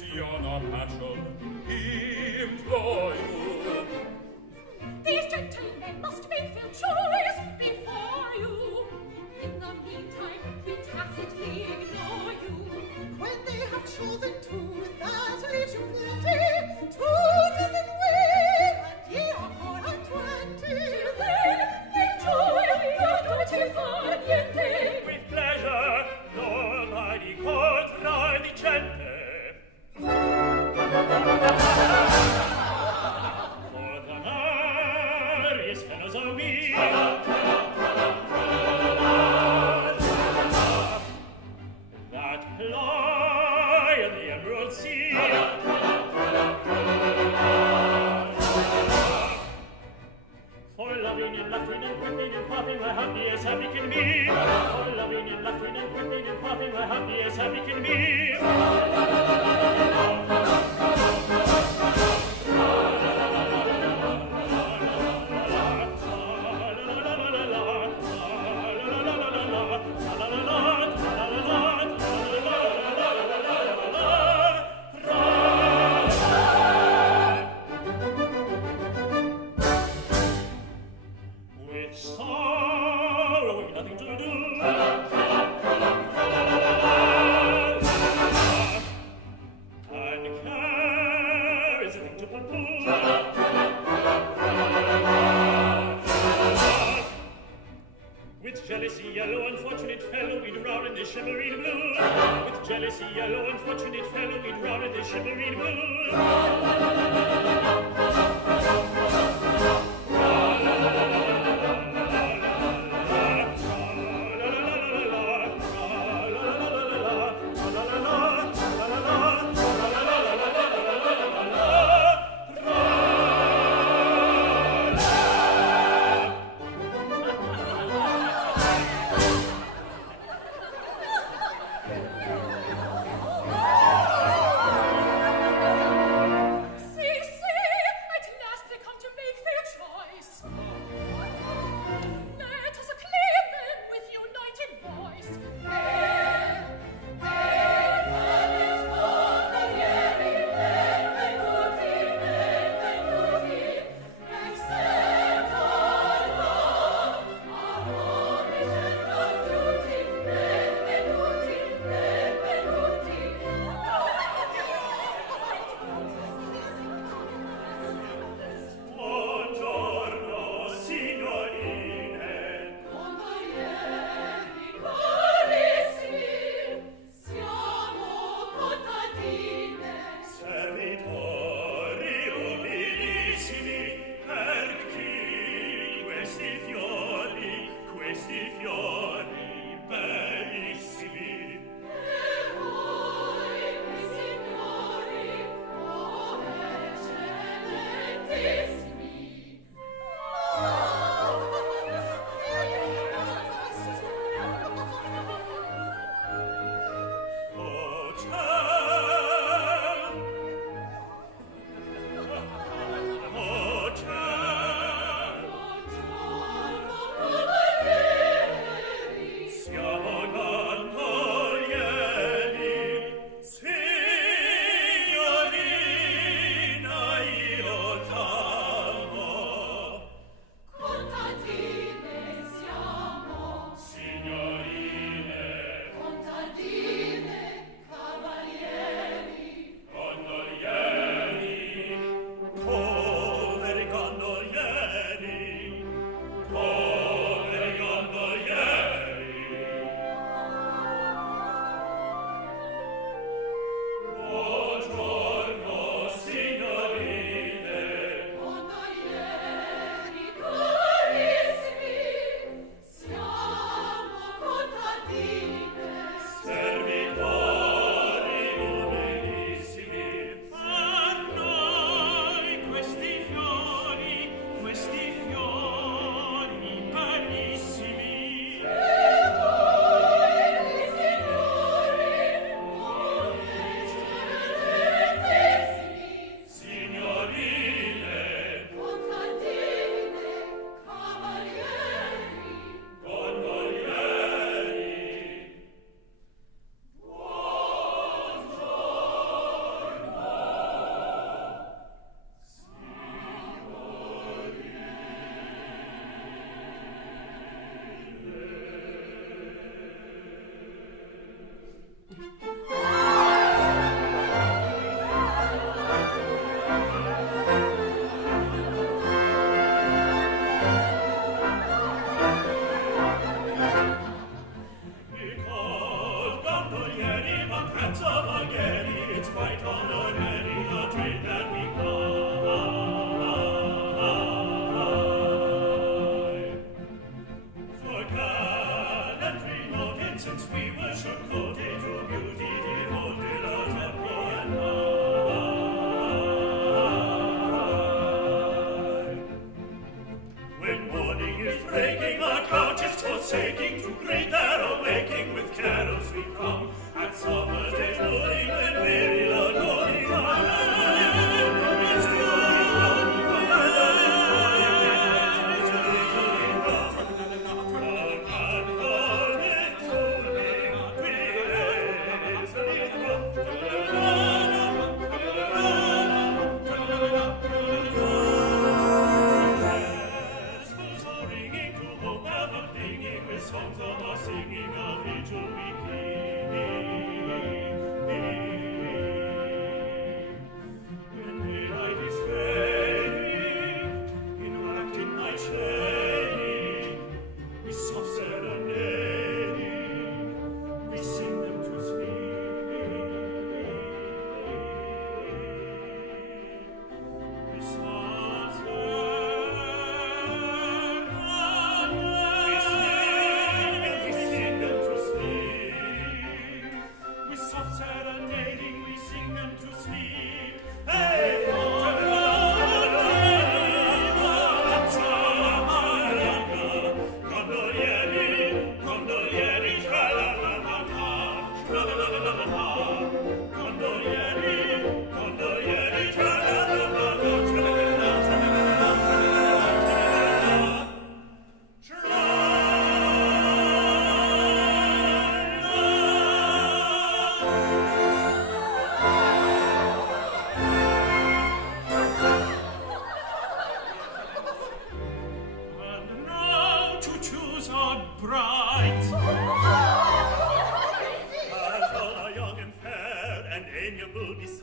with your passion, implore you. These gentlemen must make their choice before you. In the meantime, we tacitly ignore you. When they have chosen two, that leaves you plenty. 2 dozen win, and ye are 4 and 20. Till then, enjoy your duty for niente. With pleasure, nor mighty contra di gente. For the Marius fellows are we. That ply in the emerald sea. For loving and laughing and quipping and quaffing, we're happy as happy can be. For loving and laughing and quipping and quaffing, we're happy as happy can be. With sorrow, we've nothing to do. And care is a thing to poo-poo. With jealousy yellow, unfortunate fellow, we'd roar in the shimmering blue. With jealousy yellow, unfortunate fellow, we'd roar in the shimmering blue.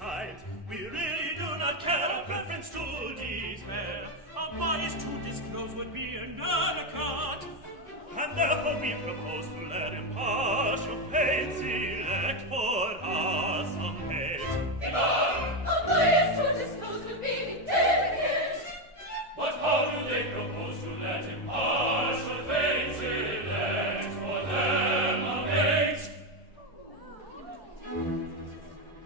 child. We really do not care a preference to declare. Our bias to disclose would be an undercut. And therefore we propose to let impartial fate select for us a mate. Our bias to disclose would be indelicate. But how do they propose to let impartial fate select for them a mate?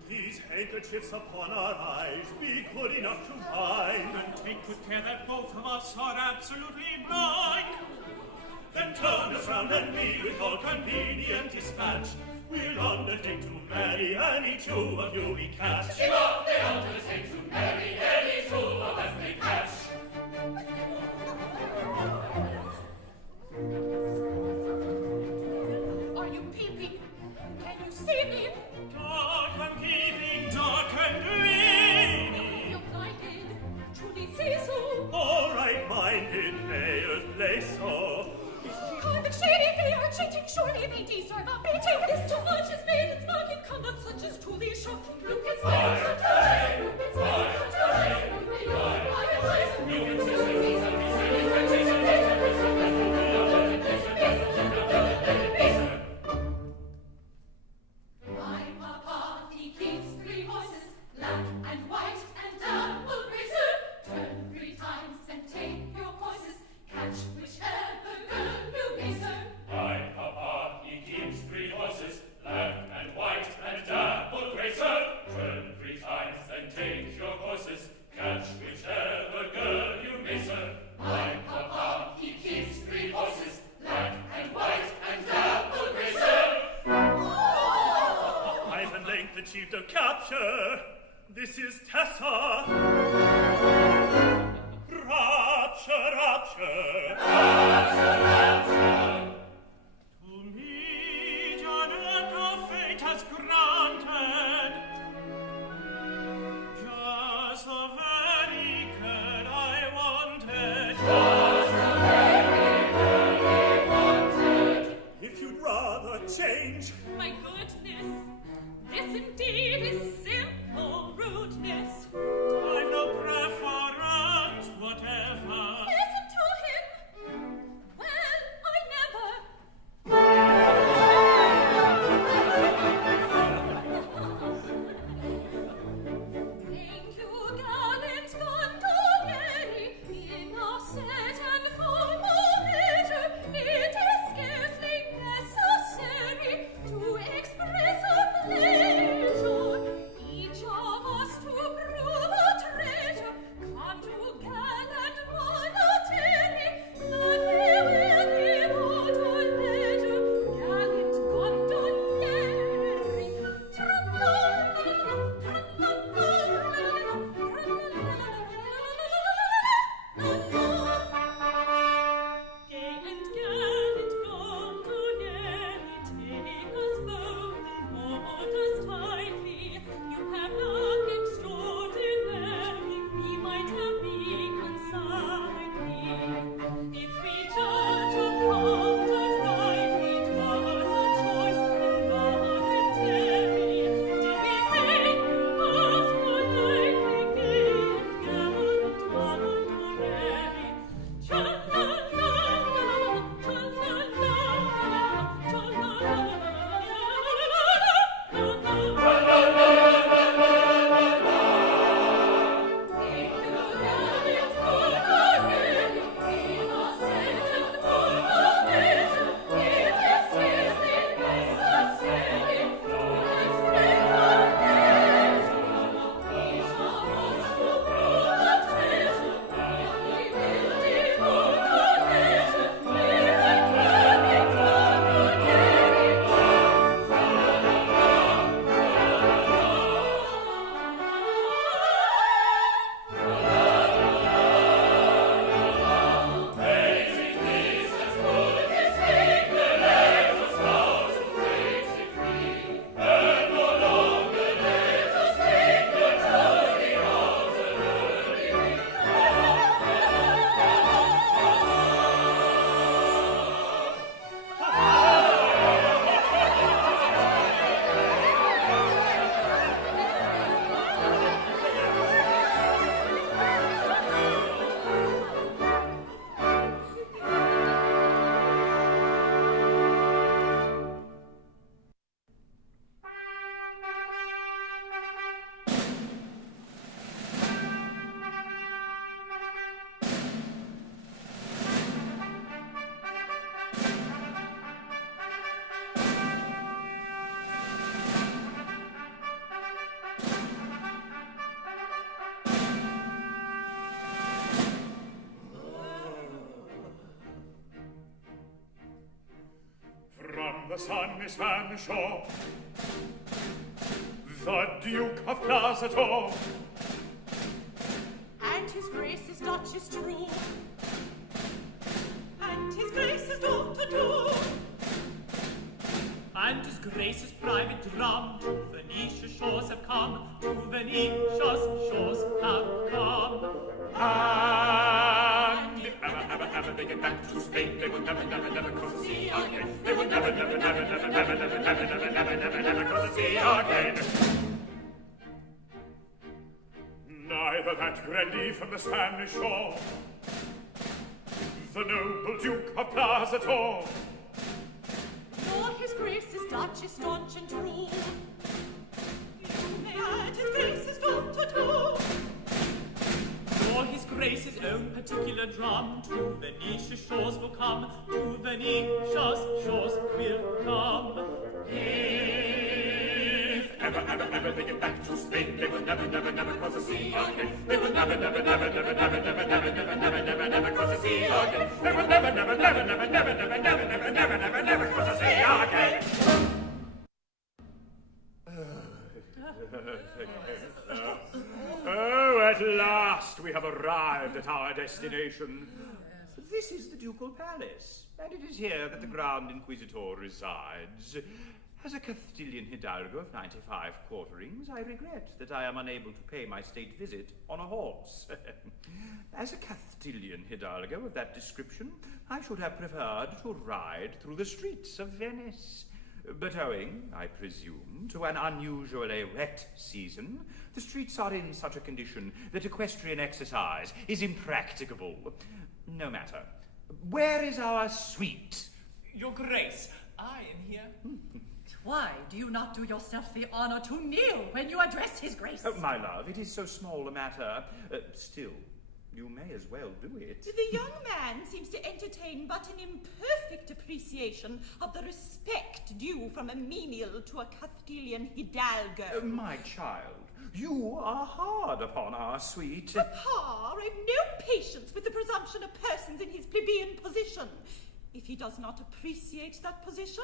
These handkerchiefs upon our eyes be good enough to bind, and take good care that both of us are absolutely blind. Then turn us round and we, with all convenient dispatch, we'll undertake to marry any two of you we catch. Give up, they undertake to marry any two of us they catch. Are you peeping? Can you see me? Dark and peeping, dark and dreamy. You're blinded. Truly see so. All right-minded players play so. Kind and shady they are cheating. Surely they deserve a beating. This too much is made in smoking conduct such as truly shocking. Look at spies, look at spies, look at spies, look at spies, My papa, he keeps three voices, black and white and double razor. Turn 3 times and take your voices, catch whichever girl you may serve. My papa, he keeps 3 horses, black and white and dapple gracer. Turn 3 times and take your courses, catch whichever girl you may serve. My papa, he keeps 3 horses, black and white and dapple razor. I've at length achieved a capture. This is Tessa. Rapture, rapture. To me, Janetta, fate has granted just the very girl I wanted. If you'd rather change, My goodness, this indeed is simple rudeness. I've no preference whatever. Listen to him. Well, I never sunny Spanish shore, the Duke of Placitor, and his Grace's Duchess true, and his Grace's daughter too, and his Grace's private drum to Venetia's shores have come, to Venetia's shores have come. and if ever they get back to Spain, they will never cross the sea again. They will never cross the sea again. Neither that grandee from the Spanish shore, the noble Duke of Placitor, nor his Grace's Duchess staunch and true. You may add his Grace's daughter too, For his Grace's own particular drum to Venetia's shores will come, to Venetia's shores will come. if ever they get back to Spain, they will never cross the sea again. They will never cross the sea again. They will never cross the sea again. Oh, at last we have arrived at our destination. This is the Ducal Palace, and it is here that the Grand Inquisitor resides. As a Castilian hidalgo of 95 quarterings, I regret that I am unable to pay my state visit on a horse. As a Castilian hidalgo of that description, I should have preferred to ride through the streets of Venice. But owing, I presume, to an unusually wet season, the streets are in such a condition that equestrian exercise is impracticable. No matter. Where is our suite? Your Grace, I am here. why do you not do yourself the honor to kneel when you address his Grace? Oh, my love, it is so small a matter. Still, you may as well do it. The young man seems to entertain but an imperfect appreciation of the respect due from a menial to a Castilian hidalgo. My child, you are hard upon our suite. Papa, I've no patience with the presumption of persons in his plebeian position. If he does not appreciate that position,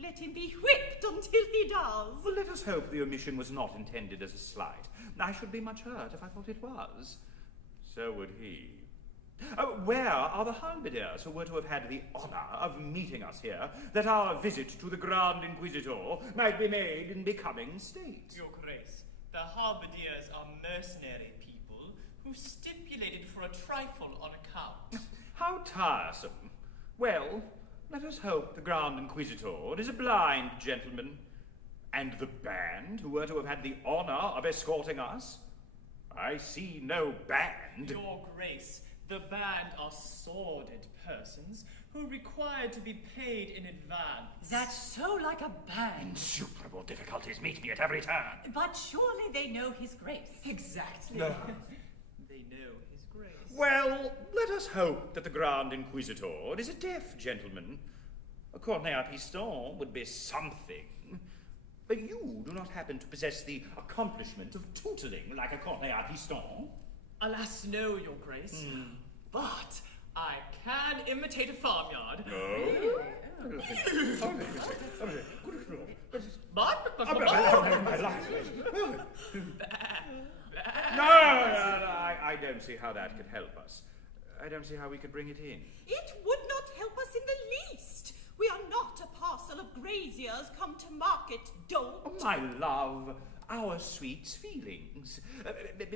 let him be whipped until he does. Well, let us hope the omission was not intended as a slight. I should be much hurt if I thought it was. So would he. Where are the halberdiers who were to have had the honor of meeting us here, that our visit to the Grand Inquisitor might be made in becoming state? Your Grace, the halberdiers are mercenary people who stipulated for a trifle on account. How tiresome. Well, let us hope the Grand Inquisitor is a blind gentleman. And the band who were to have had the honor of escorting us? I see no band. Your Grace, the band are sordid persons who require to be paid in advance. That's so like a band. Insuperable difficulties meet me at every turn. But surely they know his Grace. Exactly. No. They know his Grace. Well, let us hope that the Grand Inquisitor is a deaf gentleman. A cornet à piston would be something. But you do not happen to possess the accomplishment of tootling like a cornet à piston. Alas, no, Your Grace. But I can imitate a farmyard. No? But My life. No, I don't see how that could help us. I don't see how we could bring it in. It would not help us in the least. We are not a parcel of graziers come to market, don't. Oh, my love, our sweet's feelings.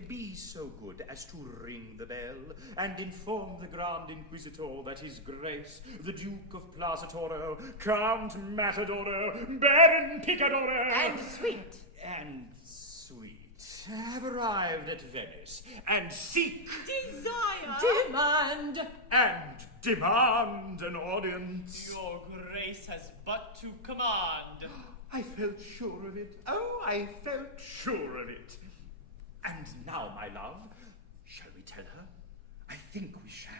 Be so good as to ring the bell and inform the Grand Inquisitor that His Grace, the Duke of Placitoro, Count Matadoro, Baron Picadoro, And sweet. have arrived at Venice and seek Desire. and demand an audience. Your Grace has but to command. I felt sure of it. Oh, I felt sure of it. And now, my love, shall we tell her? I think we shall.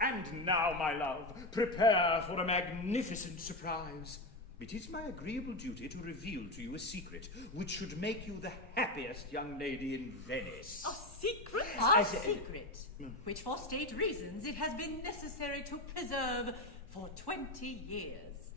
And now, my love, prepare for a magnificent surprise. It is my agreeable duty to reveal to you a secret which should make you the happiest young lady in Venice. A secret? I A said- secret, which for state reasons it has been necessary to preserve for 20 years.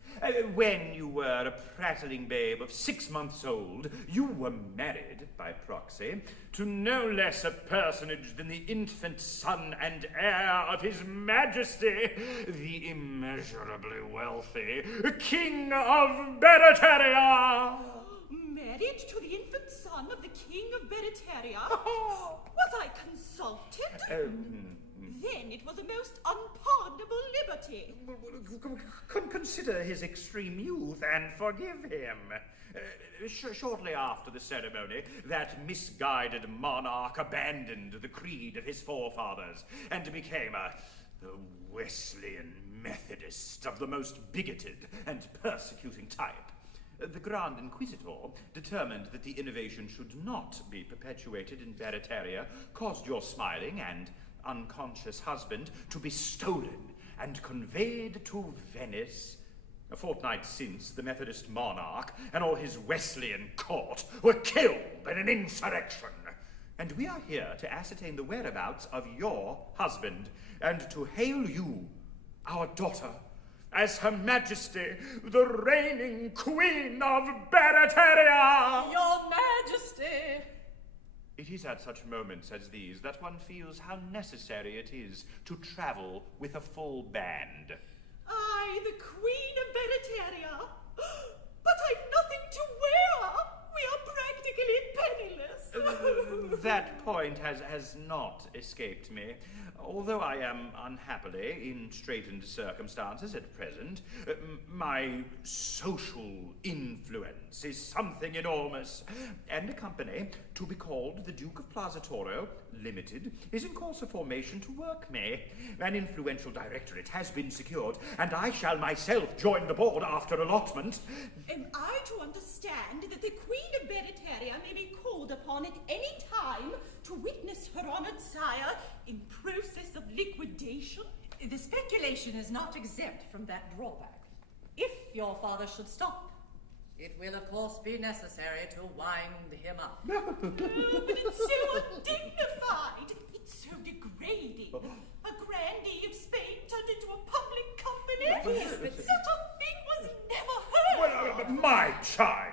When you were a prattling babe of 6 months old, you were married, by proxy, to no less a personage than the infant son and heir of His Majesty, the immeasurably wealthy King of Beretaria. Married to the infant son of the King of Beretaria? Was I consulted? Then it was a most unpardonable liberty. Consider his extreme youth and forgive him. Shortly after the ceremony, that misguided monarch abandoned the creed of his forefathers and became a Wesleyan Methodist of the most bigoted and persecuting type. The Grand Inquisitor, determined that the innovation should not be perpetuated in Beretaria, caused your smiling and unconscious husband to be stolen and conveyed to Venice. A fortnight since, the Methodist monarch and all his Wesleyan court were killed in an insurrection. And we are here to ascertain the whereabouts of your husband and to hail you, our daughter, as Her Majesty, the reigning Queen of Beretaria! Your Majesty! It is at such moments as these that one feels how necessary it is to travel with a full band. I, the Queen of Beretaria? But I've nothing to wear! We are practically penniless! That point has not escaped me. Although I am unhappily in straitened circumstances at present, my social influence is something enormous, and a company, to be called the Duke of Plaza Toro, Limited, is in course of formation to work me. An influential directorate has been secured, and I shall myself join the board after allotment. Am I to understand that the Queen of Beretaria may be called upon at any time to witness her honored sire in process of liquidation? The speculation is not exempt from that drawback. If your father should stop, it will of course be necessary to wind him up. Oh, but it's so undignified. It's so degrading. A grandee of Spain turned into a public company. Such a thing was never heard. Well, my child,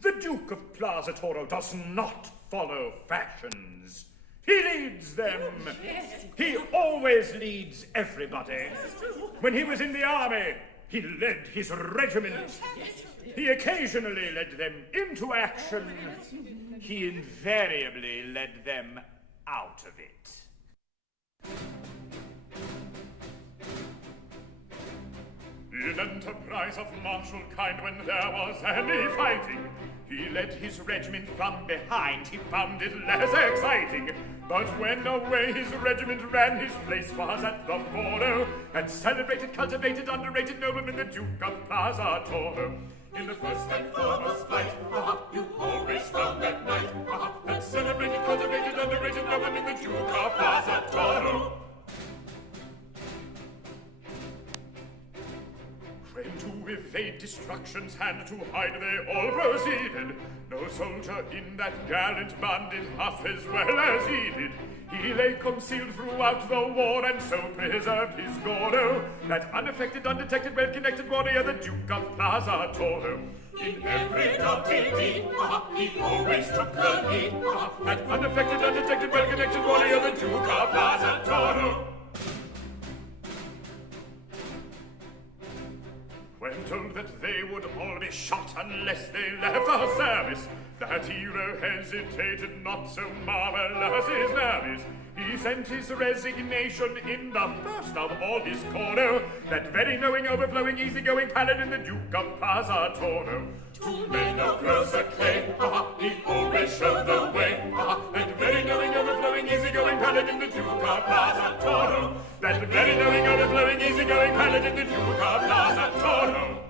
the Duke of Plaza Toro does not follow fashions. He leads them. Yes. He always leads everybody. When he was in the army, he led his regiment. He occasionally led them into action. He invariably led them out of it. In enterprise of martial kind, when there was any fighting, he led his regiment from behind. He found it less exciting. But when away his regiment ran, his place was at the foro, and celebrated, cultivated, underrated nobleman, the Duke of Plaza Toro. In the first and foremost fight, you always found that night, that celebrated, cultivated, underrated nobleman, the Duke of Plaza Toro. When to evade destruction's hand, to hide they all proceeded. No soldier in that gallant band did half as well as he did. He lay concealed throughout the war, and so preserved his Gordo, that unaffected, undetected, well-connected warrior, the Duke of Plaza Toro. In every doughty deed, he always took the lead. That unaffected, undetected, well-connected warrior, the Duke of Plaza Toro. When told that they would all be shot unless they left the service, that hero hesitated not, so marvelous his nerve is. He sent his resignation in the first of all his corner, that very knowing, overflowing, easygoing paladin, the Duke of Plaza Toro. To make no closer claim, he always showed the way, that very knowing, overflowing, easygoing paladin, the Duke of Plaza Toro. That very knowing, overflowing, easygoing paladin, the Duke of Plaza Toro.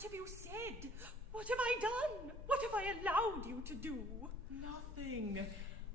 What have you said? What have I done? What have I allowed you to do? Nothing.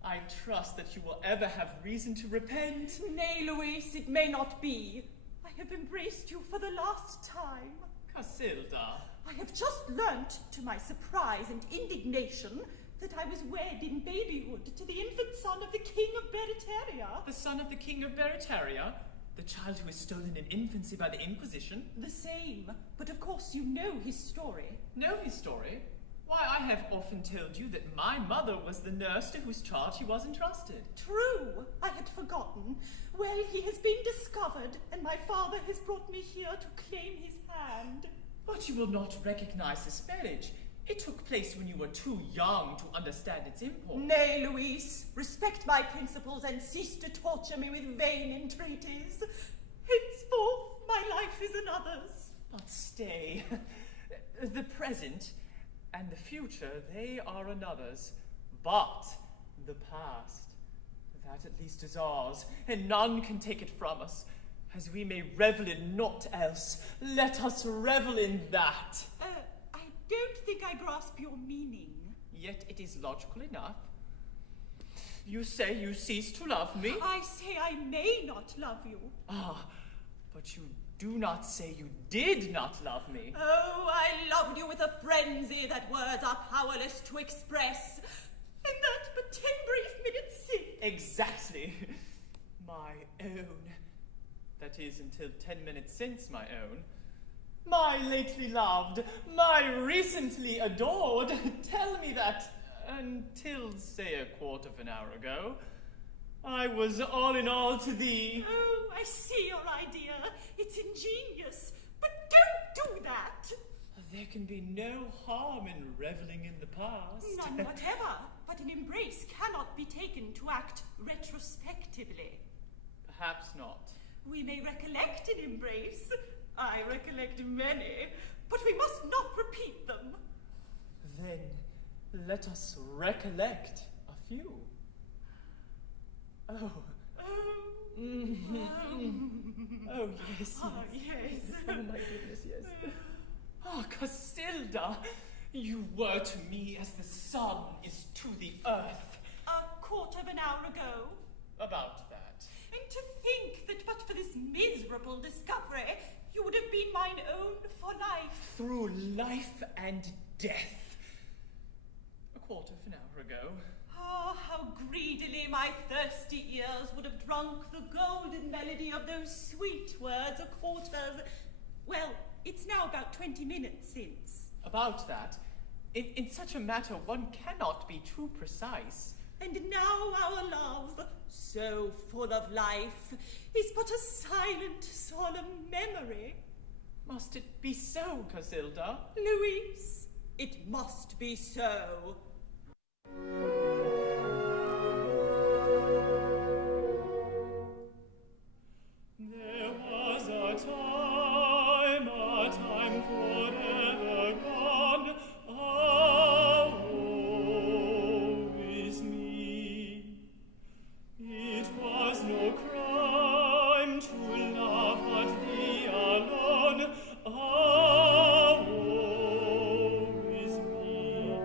I trust that you will ever have reason to repent. Nay, Louise, it may not be. I have embraced you for the last time. Casilda. I have just learnt, to my surprise and indignation, that I was wed in babyhood to the infant son of the King of Beretaria. The son of the King of Beretaria? The child who was stolen in infancy by the Inquisition? The same, but of course you know his story. Know his story? Why, I have often told you that my mother was the nurse to whose charge he was entrusted. True, I had forgotten. Well, he has been discovered, and my father has brought me here to claim his hand. But you will not recognize this marriage. It took place when you were too young to understand its import. Nay, Louise, respect my principles and cease to torture me with vain entreaties. Henceforth, my life is another's. But stay. The present and the future, they are another's. But the past, that at least is ours, and none can take it from us. As we may revel in naught else, let us revel in that. I don't think I grasp your meaning. Yet it is logical enough. You say you cease to love me? I say I may not love you. Ah, but you do not say you did not love me. Oh, I loved you with a frenzy that words are powerless to express. And that but 10 brief minutes since. Exactly. My own. That is, until 10 minutes since my own. My lately loved, my recently adored, tell me that until, say, a quarter of an hour ago, I was all in all to thee. Oh, I see your idea. It's ingenious. But don't do that. There can be no harm in reveling in the past. None whatever. But an embrace cannot be taken to act retrospectively. Perhaps not. We may recollect an embrace. I recollect many, but we must not repeat them. Then let us recollect a few. Oh. Oh, yes. Oh, yes. Oh, my goodness, yes. Oh, Casilda, you were to me as the sun is to the earth. A quarter of an hour ago. About that. And to think that but for this miserable discovery, you would have been mine own for life. Through life and death. A quarter of an hour ago. Oh, how greedily my thirsty ears would have drunk the golden melody of those sweet words a quarter of... Well, it's now about 20 minutes since. About that? In such a matter, one cannot be too precise. And now our love, so full of life, is but a silent, solemn memory. Must it be so, Casilda? Louise, it must be so. There was a time forever gone. Ah, woe is me. It was no crime to love but thee alone. Ah, woe is me.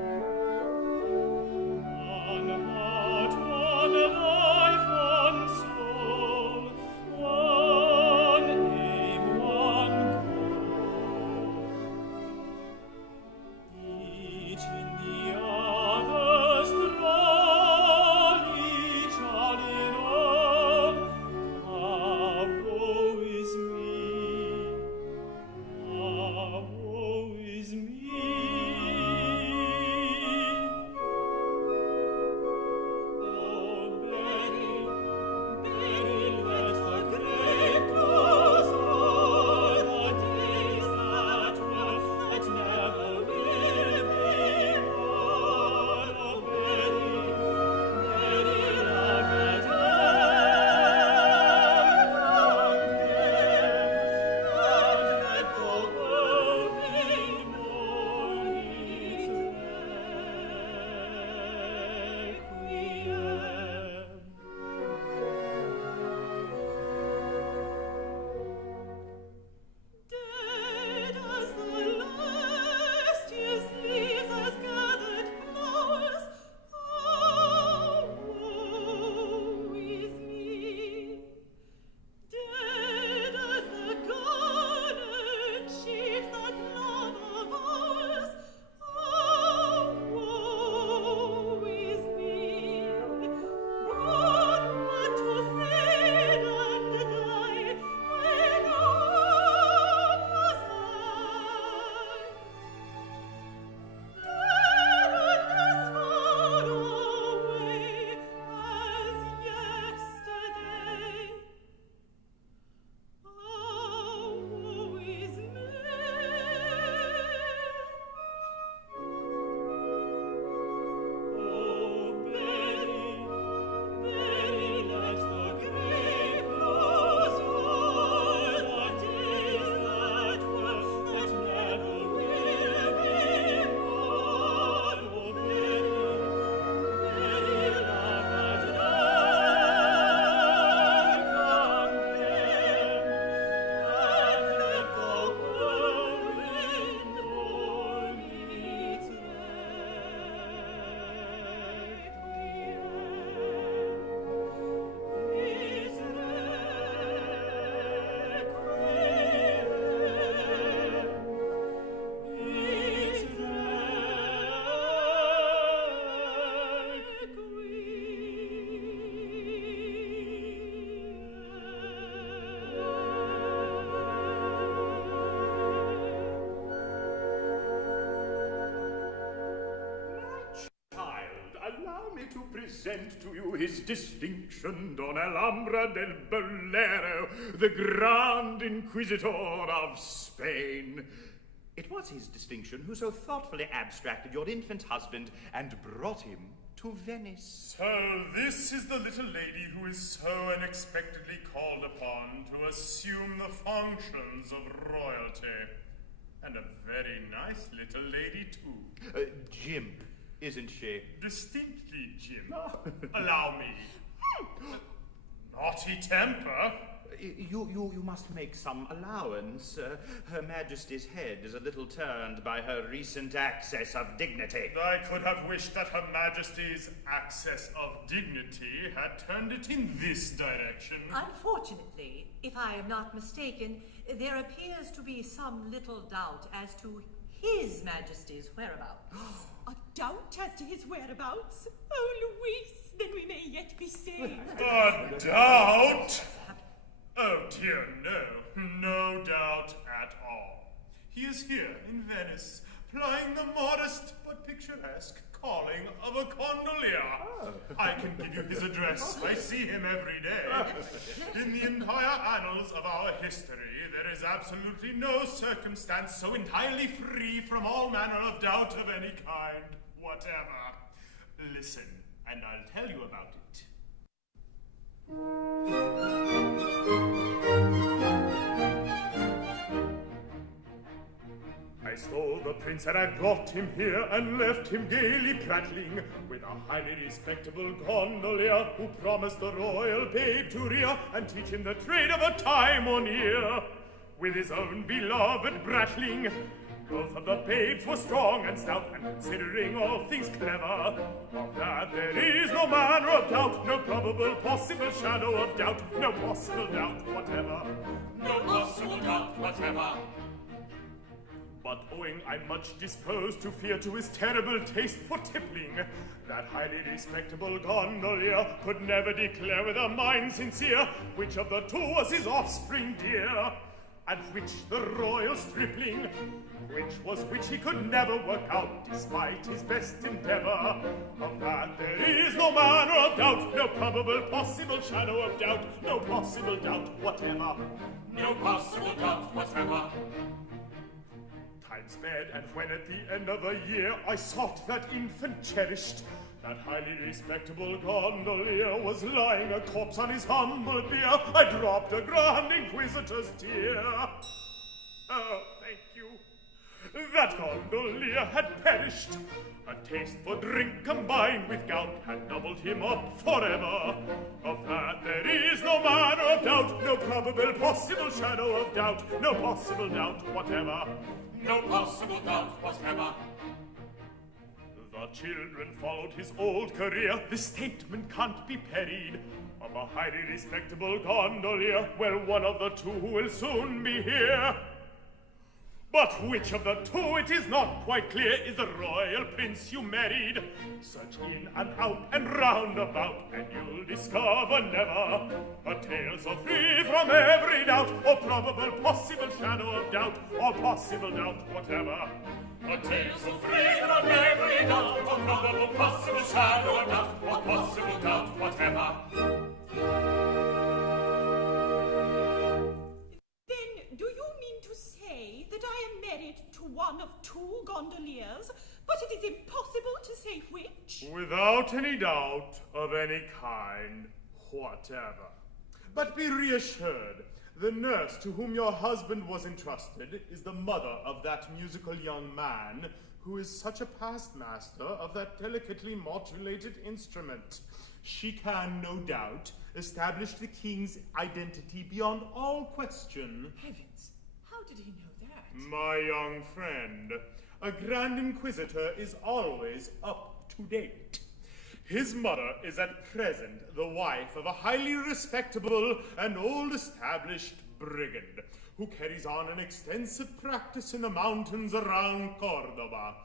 present to you his distinction, Don Alhambra del Bolero, the Grand Inquisitor of Spain. It was his distinction who so thoughtfully abstracted your infant husband and brought him to Venice. So this is the little lady who is so unexpectedly called upon to assume the functions of royalty. And a very nice little lady, too. Jim, isn't she? Distinctly, Jim. Allow me. Naughty temper. You must make some allowance. Her Majesty's head is a little turned by her recent access of dignity. I could have wished that Her Majesty's access of dignity had turned it in this direction. Unfortunately, if I am not mistaken, there appears to be some little doubt as to His Majesty's whereabouts. A doubt as to his whereabouts? Oh, Louise, then we may yet be saved. A doubt? Oh dear, no. No doubt at all. He is here in Venice, plying the modest but picturesque calling of a gondolier. I can give you his address. I see him every day. In the entire annals of our history, there is absolutely no circumstance so entirely free from all manner of doubt of any kind whatever. Listen, and I'll tell you about it. I stole the prince and I brought him here and left him gaily prattling with a highly respectable gondolier who promised the royal babe to rear and teach him the trade of a time on year. With his own beloved Bratling, both of the babes were strong and stout, and considering all things clever, of that there is no manner of doubt, no probable possible shadow of doubt, no possible doubt whatever. No possible doubt whatever. But owing I'm much disposed to fear to his terrible taste for tippling, that highly respectable gondolier could never declare with a mind sincere which of the two was his offspring dear, and which the royal stripling, which he could never work out despite his best endeavor. Of that there is no manner of doubt, no probable possible shadow of doubt, no possible doubt whatever. No possible doubt whatever. Time sped, and when at the end of the year I sought that infant cherished, that highly respectable gondolier was lying a corpse on his humble bier, I dropped a grand inquisitor's tear. Oh, thank you. That gondolier had perished. A taste for drink combined with gout had doubled him up forever. Of that there is no manner of doubt, no probable possible shadow of doubt, no possible doubt whatever. No possible doubt whatever. The children followed his old career. This statement can't be parried. Of a highly respectable gondolier, well, one of the two will soon be here. But which of the two, it is not quite clear, is the royal prince you married. Search in and out and round about, and you'll discover never a tale so free from every doubt, or probable possible shadow of doubt, or possible doubt whatever. A tale so free from every doubt, or probable possible shadow of doubt, or possible doubt whatever. Then, do you mean to say that I am married to one of two gondoliers, but it is impossible to say which? Without any doubt of any kind whatever. But be reassured, the nurse to whom your husband was entrusted is the mother of that musical young man who is such a past master of that delicately modulated instrument. She can, no doubt, establish the king's identity beyond all question. Heavens, how did he know that? My young friend, a Grand Inquisitor is always up to date. His mother is at present the wife of a highly respectable and old-established brigand who carries on an extensive practice in the mountains around Cordoba.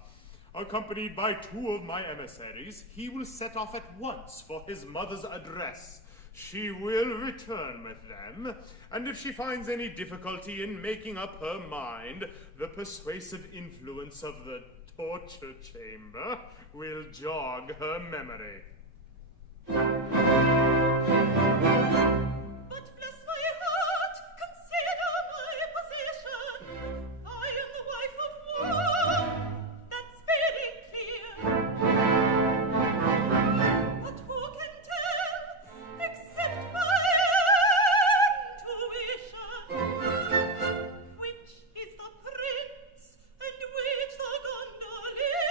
Accompanied by two of my emissaries, he will set off at once for his mother's address. She will return with them, and if she finds any difficulty in making up her mind, the persuasive influence of the torture chamber will jog her memory. But bless my heart, consider my position. I am the wife of one, that's very clear. But who can tell, except my intuition, which is the prince and which the gondolier?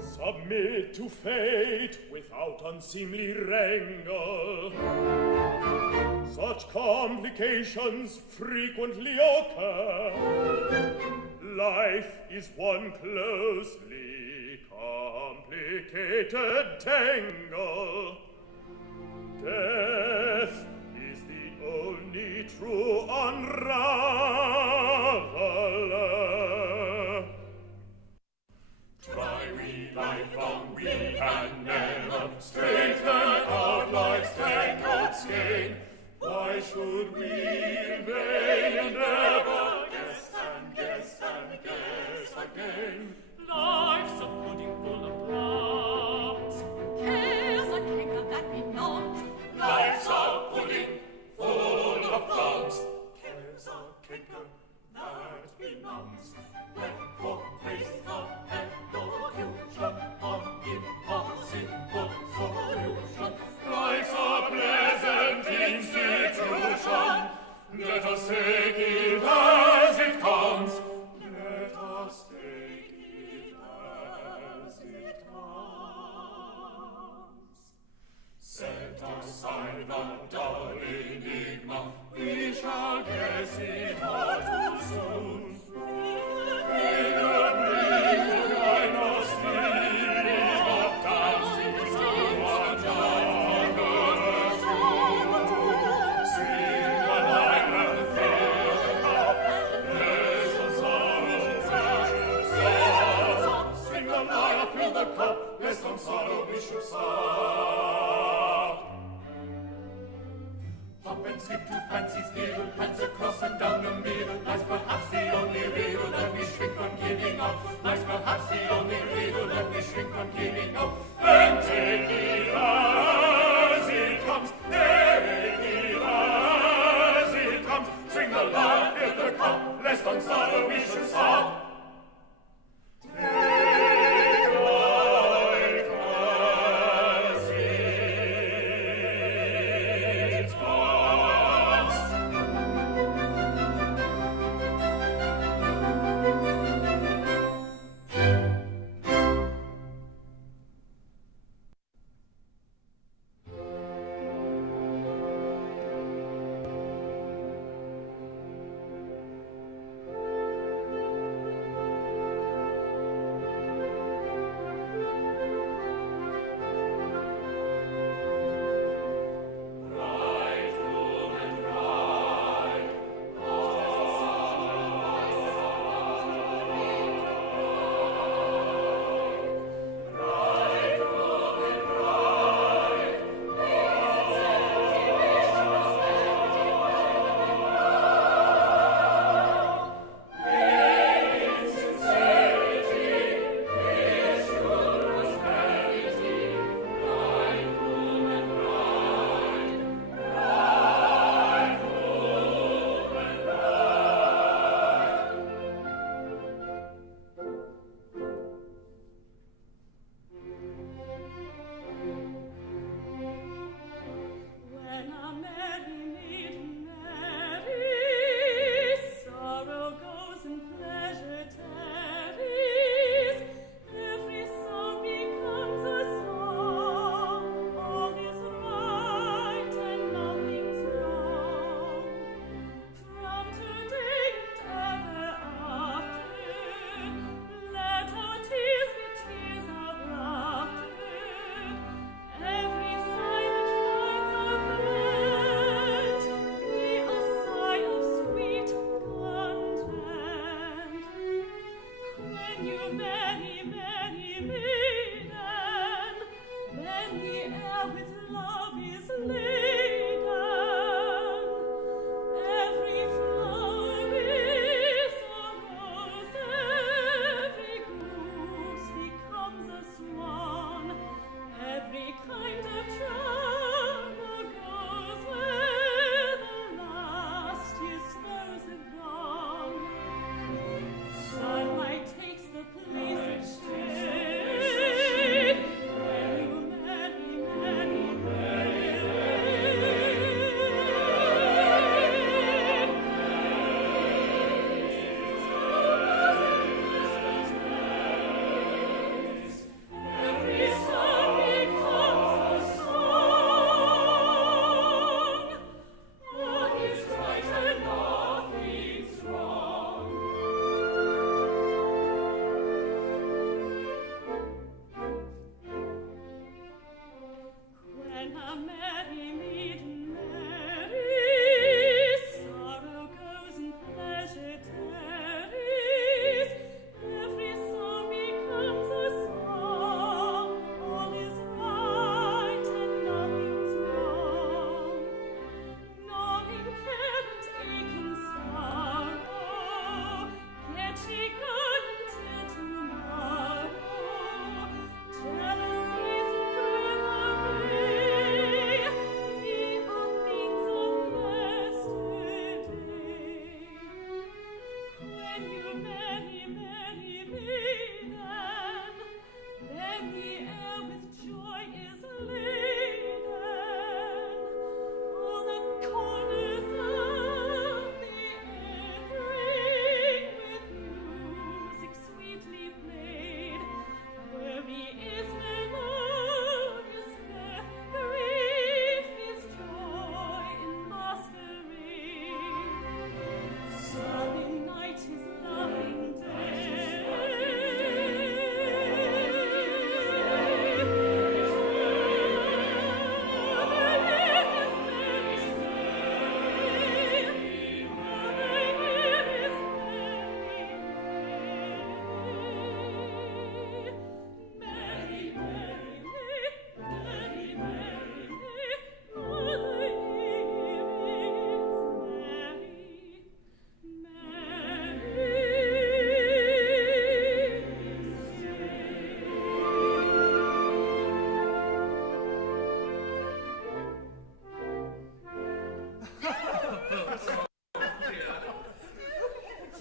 Submit to fate without unseemly wrangle. Such complications frequently occur. Life is one closely complicated tangle. Death is the only true unraveler. Try we lifelong, we can never straighten our life's tangled skein. Why should we in vain endeavor guess and guess and guess again? Life's a pudding full of plums. Cares a canker that benumbs. Life's a pudding full of plums. Cares a canker that benumbs. When for face the elocution of impossible solution. Life's a pleasant institution. Let us take it as it comes. Let us take it as it comes. Set aside the dull enigma. We shall guess it all too soon. Sorrow we should stop. Hop and skip to fancy's needle, hands across and down the middle. Life's perhaps the only riddle that we shrink from giving up. Life's perhaps the only riddle that we shrink from giving up. Then take it as it comes, take it as it comes. Swing the line, fill the cup, lest on sorrow we should stop.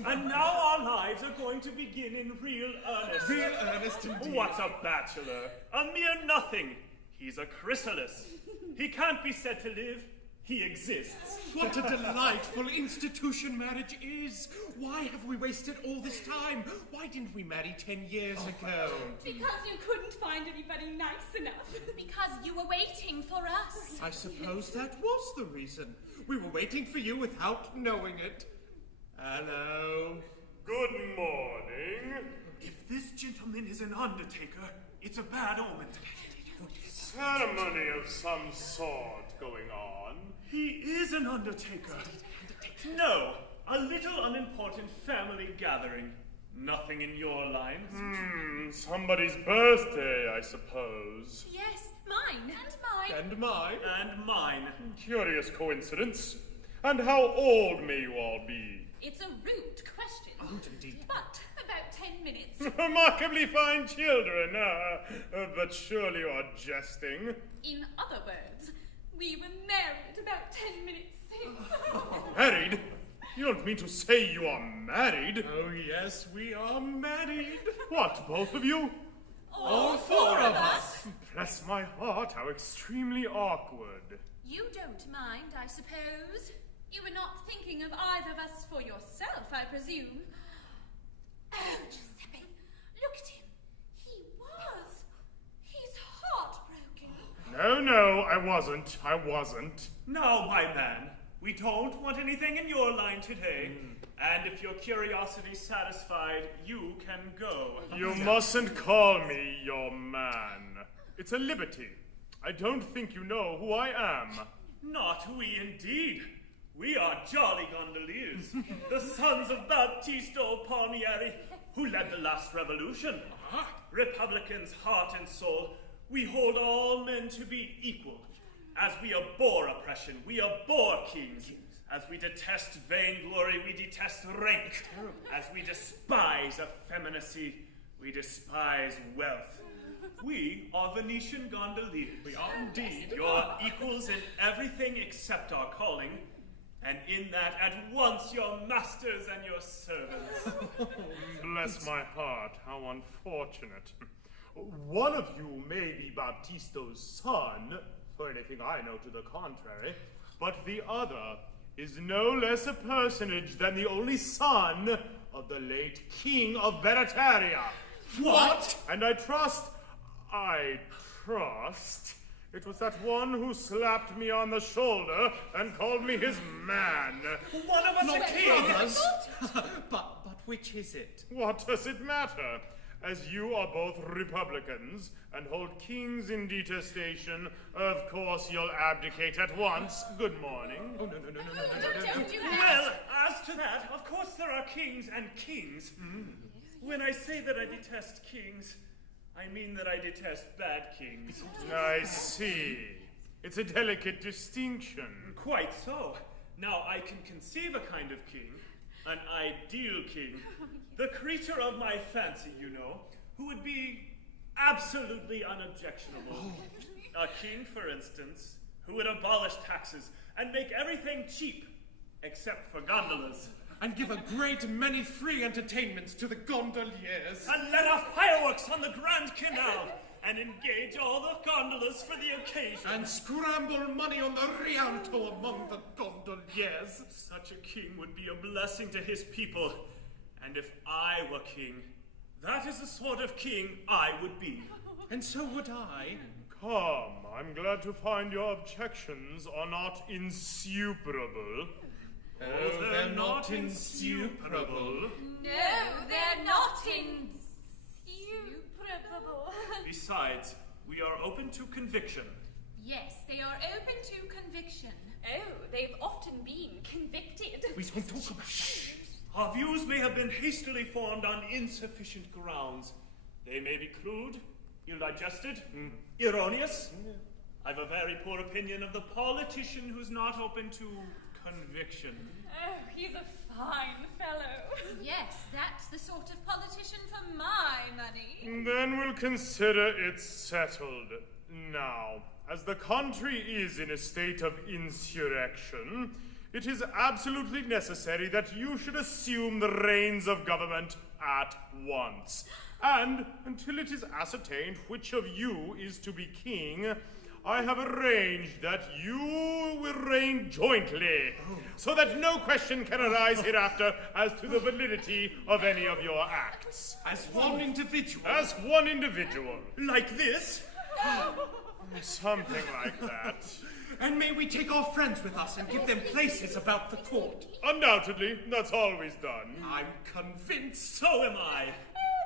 And now our lives are going to begin in real earnest. Real earnest indeed. What's a bachelor? A mere nothing. He's a chrysalis. He can't be said to live. He exists. What a delightful institution marriage is. Why have we wasted all this time? Why didn't we marry 10 years ago? Because you couldn't find anybody nice enough. Because you were waiting for us. I suppose that was the reason. We were waiting for you without knowing it. Hello. Good morning. If this gentleman is an undertaker, it's a bad omen. Ceremony of some sort going on. He is an undertaker. No, a little unimportant family gathering. Nothing in your line. Somebody's birthday, I suppose. Yes, mine. And mine. And mine. Curious coincidence. And how old may you all be? It's a rude question. Rude indeed. But about 10 minutes. Remarkably fine children, but surely you are jesting. In other words, we were married about 10 minutes since. Married? You don't mean to say you are married? Oh, yes, we are married. What, both of you? All four of us. Bless my heart, how extremely awkward. You don't mind, I suppose. You were not thinking of either of us for yourself, I presume. Oh, Giuseppe, look at him. He was. He's heartbroken. No, I wasn't. Now, my man, we don't want anything in your line today. And if your curiosity's satisfied, you can go. You mustn't call me your man. It's a liberty. I don't think you know who I am. Not we indeed. We are jolly Gondoliers, the sons of Baptisto Palmieri, who led the last revolution. Republicans, heart and soul, we hold all men to be equal. As we abhor oppression, we abhor kings. As we detest vainglory, we detest rank. As we despise effeminacy, we despise wealth. We are Venetian Gondoliers. We are indeed. Your equals in everything except our calling, and in that at once your masters and your servants. Bless my heart, how unfortunate. One of you may be Baptisto's son, for anything I know to the contrary, but the other is no less a personage than the only son of the late King of Beretaria. What? And I trust, it was that one who slapped me on the shoulder and called me his man. One of us Not a king! brothers. but which is it? What does it matter? As you are both Republicans and hold kings in detestation, of course you'll abdicate at once. Good morning. Oh, no. Don't do that. Well, as to that, of course there are kings and kings. When I say that I detest kings, I mean that I detest bad kings. I see. It's a delicate distinction. Quite so. Now I can conceive a kind of king, an ideal king, the creature of my fancy, you know, who would be absolutely unobjectionable. A king, for instance, who would abolish taxes and make everything cheap, except for gondolas. And give a great many free entertainments to the gondoliers. And let off fireworks on the Grand Canal, and engage all the gondolas for the occasion. And scramble money on the Rialto among the gondoliers. Such a king would be a blessing to his people. And if I were king, that is the sort of king I would be. And so would I. Come, I'm glad to find your objections are not insuperable. Oh, they're not insuperable. No, they're not insuperable. Besides, we are open to conviction. Yes, they are open to conviction. Oh, they've often been convicted. We don't talk about that. Our views may have been hastily formed on insufficient grounds. They may be crude, ill-digested, erroneous. I've a very poor opinion of the politician who's not open to conviction. Oh, he's a fine fellow. Yes, that's the sort of politician for my money. Then we'll consider it settled. Now, as the country is in a state of insurrection, it is absolutely necessary that you should assume the reins of government at once. And until it is ascertained which of you is to be king, I have arranged that you will reign jointly, so that no question can arise hereafter as to the validity of any of your acts. As one individual? As one individual. Like this? Something like that. And may we take our friends with us and give them places about the court? Undoubtedly, that's always done. I'm convinced, so am I.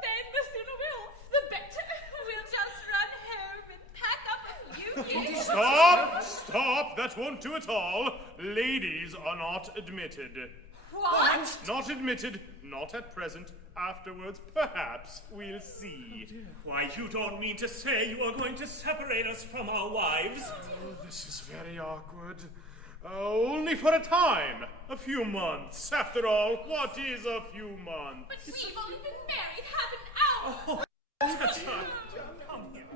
Then the sooner we're off, the better. We'll just run home and pack up a few gifts. Stop! That won't do at all. Ladies are not admitted. What? Not admitted, not at present. Afterwards, perhaps we'll see. Why, you don't mean to say you are going to separate us from our wives? Oh, this is very awkward. Only for a time. A few months. After all, what is a few months? But we've only been married half an hour. Come here.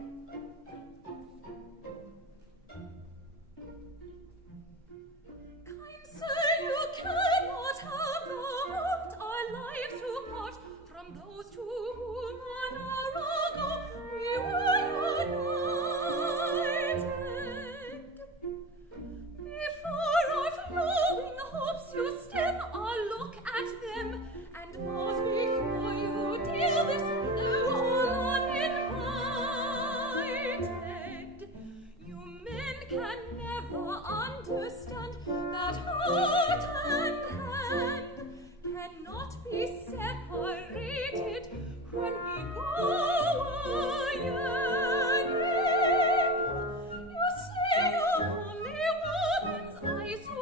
Kind sir, you cannot have the heart our lives to part from those to whom an hour ago we were united. Before our flowing hopes you stem, I'll look at them and pause before you deal this blow uninvited. You men can never understand that heart and hand cannot be separated when we go a-yearning. You say you're only woman's eyes to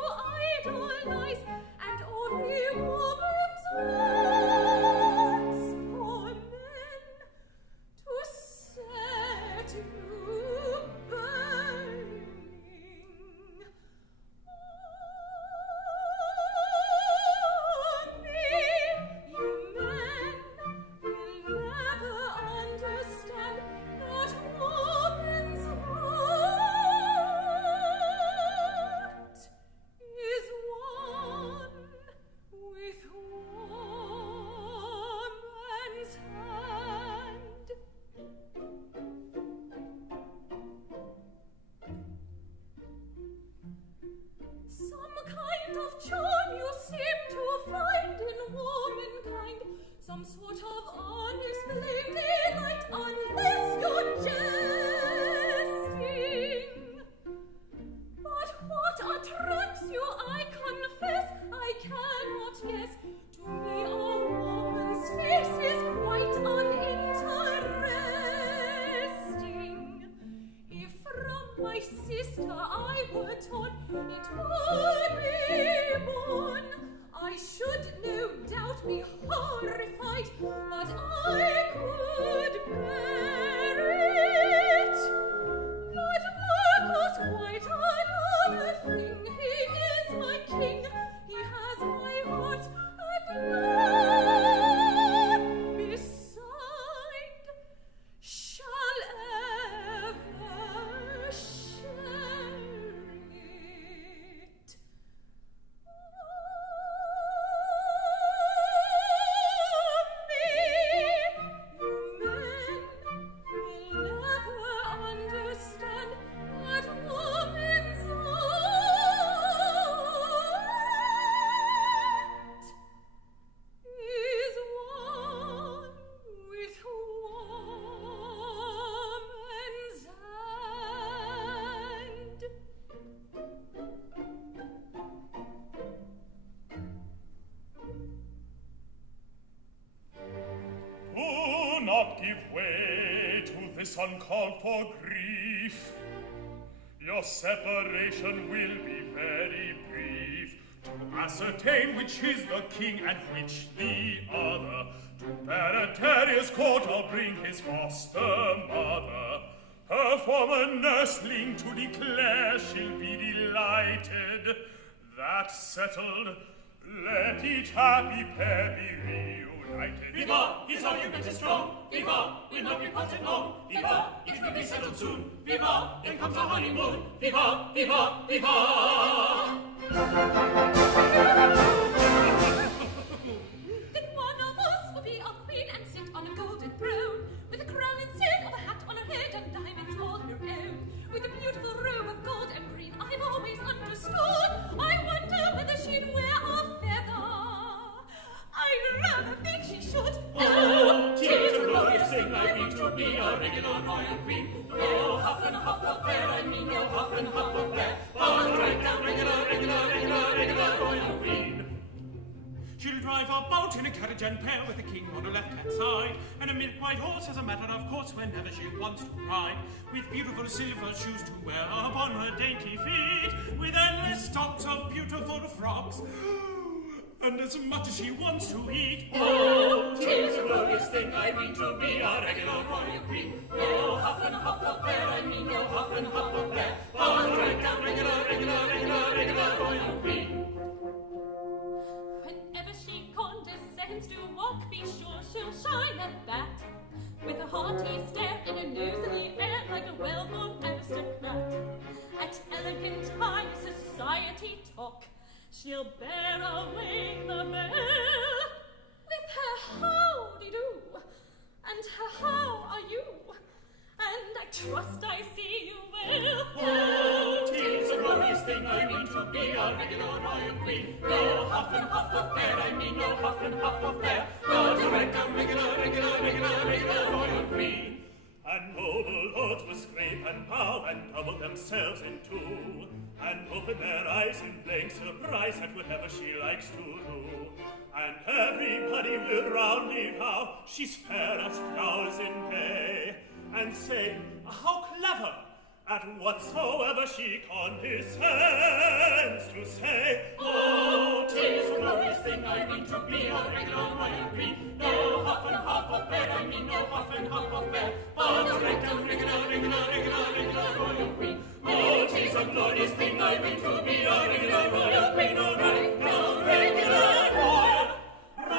idolize, and only woman's hearts for men to set you burning. You men will never understand that woman's heart is one with woman's hand. Some kind of charm you seem to find in womankind, some sort of unexplained delight, unless you're jesting. But what attracts you, I confess, I cannot guess. To me, a woman's face is quite uninteresting. If from my sister I were torn, it would be born. I should no doubt be horrified, but I could bear it. But Marco's quite another thing. He is my king, he has my heart, and none beside shall ever share it. You men will never understand that woman's heart is one with woman's hand. Do not give way to this uncalled for grief. Your separation will be very brief. To ascertain which is the king and which the other, to Berenteria's court I'll bring his foster mother. Her former nursling to declare she'll be delighted. That settled, let each happy pair be reunited. Viva! His argument is strong. Viva! We'll not be parted long. Viva! It will be settled soon. Viva! Then comes our honeymoon. Viva! Viva! Viva! Then one of us will be our queen and sit on a golden throne, with a crown instead of a hat on her head and diamonds all her own, with a beautiful robe of gold and green. I've always understood. I wonder whether she'd wear a feather. I'd rather think she should. Oh, 'tis a glorious thing I mean to be a regular royal queen. No huff and huff affair, I mean no huff and huff affair, but right down regular royal queen. She'll drive a boat in a carriage and pair with the king on her left-hand side, and a milk white horse as a matter of course whenever she wants to ride, with beautiful silver shoes to wear upon her dainty feet, with endless stocks of beautiful frocks, and as much as she wants to eat. Oh, 'tis a glorious thing I mean to be a regular royal queen. No huff and huff affair, I mean no huff and huff affair, but right down regular royal queen. Whenever she condescends to walk, be sure she'll shine at that, with a haughty stare and a nose in the air like a well-born aristocrat. At elegant high society talk, she'll bear away the bell with her howdy-do and her how are you, and I trust I see you well. Oh, 'tis a glorious thing I mean to be a regular royal queen. No huff and huff affair, I mean no huff and huff affair, but right down regular royal queen. And noble lords will scrape and bow and double themselves in two, and open their eyes in blank surprise at whatever she likes to do. And everybody will roundly vow she's fair as flowers in May, and say, how clever, at whatsoever she condescends to say. Oh, 'tis a glorious thing I mean to be a regular royal queen. No huff and huff affair, I mean no huff and huff affair, but right down regular royal queen. Oh, 'tis a glorious thing I mean to be a regular royal queen. Oh, right down regular royal queen.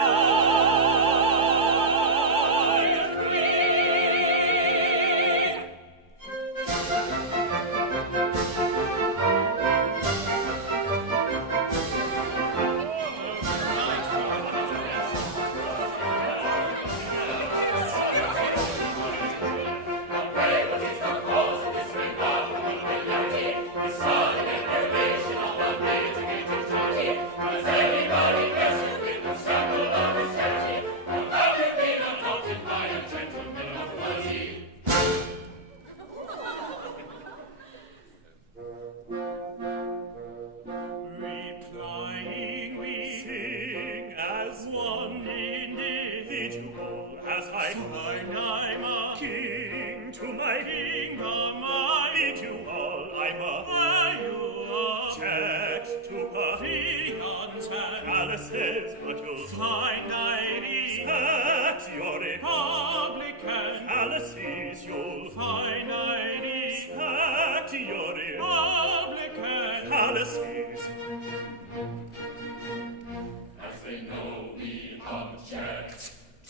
As they know we object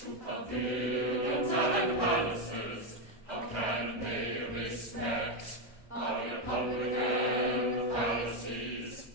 to pavilions and palaces, how can they respect our republic and the fallacies?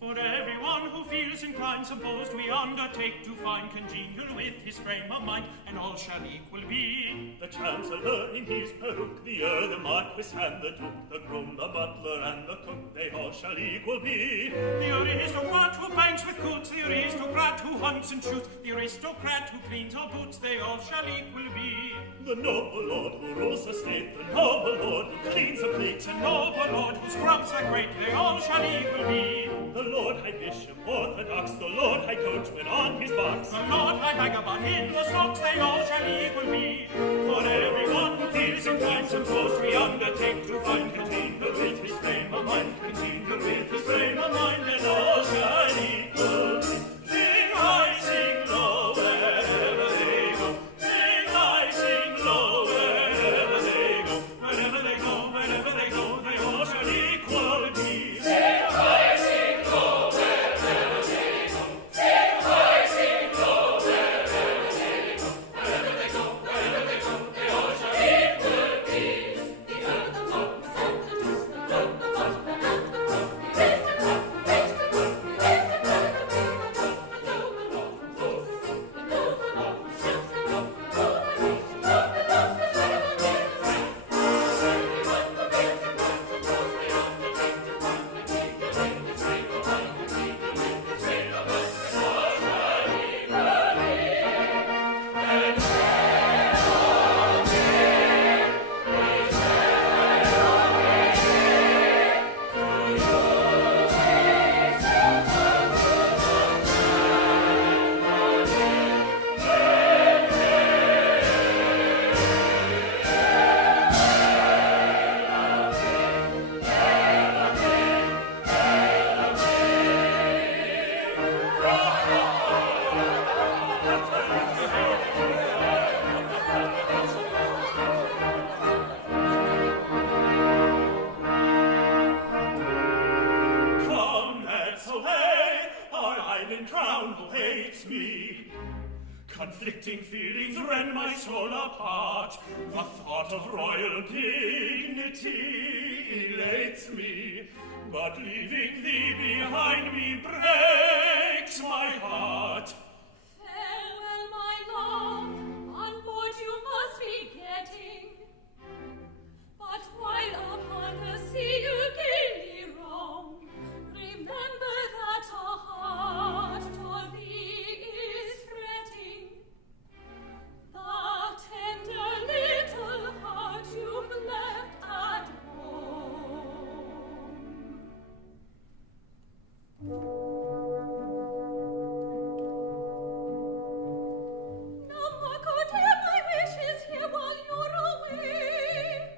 For everyone who feels inclined, supposed we undertake to find congenial with his frame of mind, and all shall equal be. The Chancellor in his peruke, the Earl, the Marquis, and the Duke, the groom, the butler, and the cook, they all shall equal be. The aristocrat who banks with goods, the aristocrat who hunts and shoots, the aristocrat who cleans our boots, they all shall equal be. The noble lord who rules the state, the noble lord who cleans the plate, the noble lord who scrubs the grate, they all shall equal be. The Lord High Bishop orthodox, the Lord High Coachman on his box, the Lord High Vagabond in the stocks, they all shall equal be. For everyone who feels inclined, suppose we undertake to find congenial with his frame of mind, congenial with his frame of mind, and all shall equal be. Sing high, sing low, wherever they go. Sing high, sing low, wherever they go. Wherever they go, wherever they go, they all shall equal be. Sing high, sing low, wherever they go. Sing high, sing low, wherever they go. Wherever they go, wherever they go, they all shall equal be. The Earl, the Marquis, and the Duke, pass away, our island crown who hates me. Conflicting feelings rend my soul apart. The thought of royal dignity elates me, but leaving thee behind me breaks my heart. Farewell, my love, on board you must be getting. But while upon the sea you gaily roam, remember that a heart for thee is fretting. The tender little heart you've left at home. No more could hear my wishes here while you're away.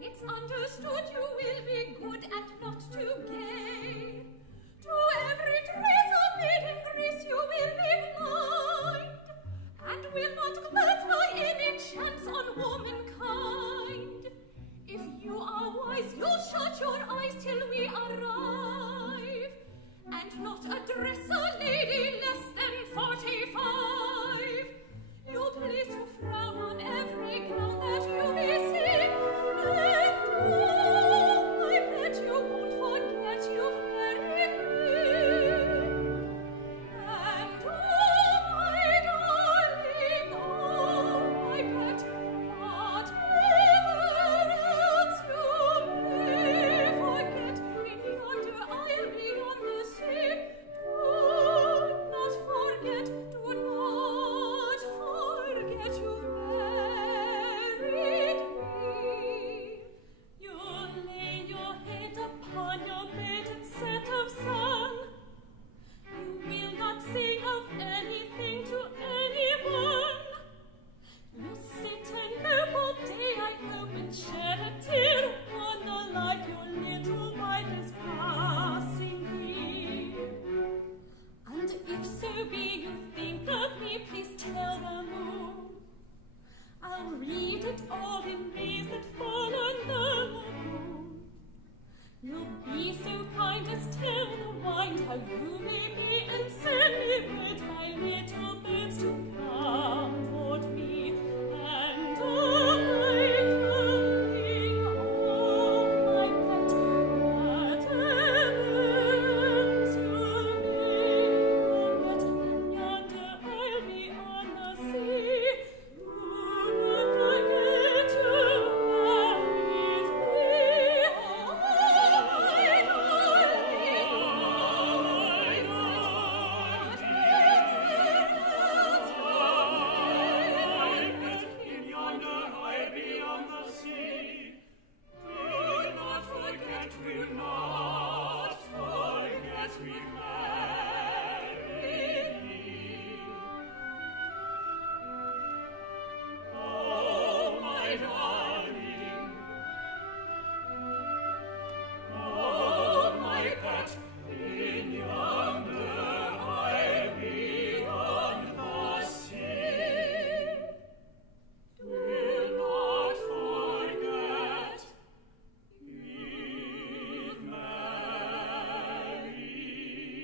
It's understood you will be good and not too gay. To every trace of maiden grace you will be blind, and will not glance by any chance on womankind. If you are wise, you'll shut your eyes till we arrive, and not address a lady less than 45. You'll please to frown on every ground that you may see, and oh, I bet you won't forget you've married me. And oh, my darling, oh, I bet whatever else you may forget, in yonder isle beyond the sea, do not forget you've married me. You'll lay your head upon your bed and set of sun. You will not sing of anything to anyone. You'll sit and mope all day, I hope, and shed a tear upon the life your little wife is passing here. And if so be you think of me, please tell the moon. I'll read it all in rays that fall on the lagoon. You'll be so kind as tell the wind how you may be, and send me words, my little birds, to comfort me. And oh, my darling, oh, my pet, whatever else you may forget, in yonder isle beyond the sea, do not forget you married me. Oh, my darling, In yonder isle beyond the sea, do not forget we've married thee. Oh, my darling, oh, my pet, in yonder isle beyond the sea, do not forget we've married thee.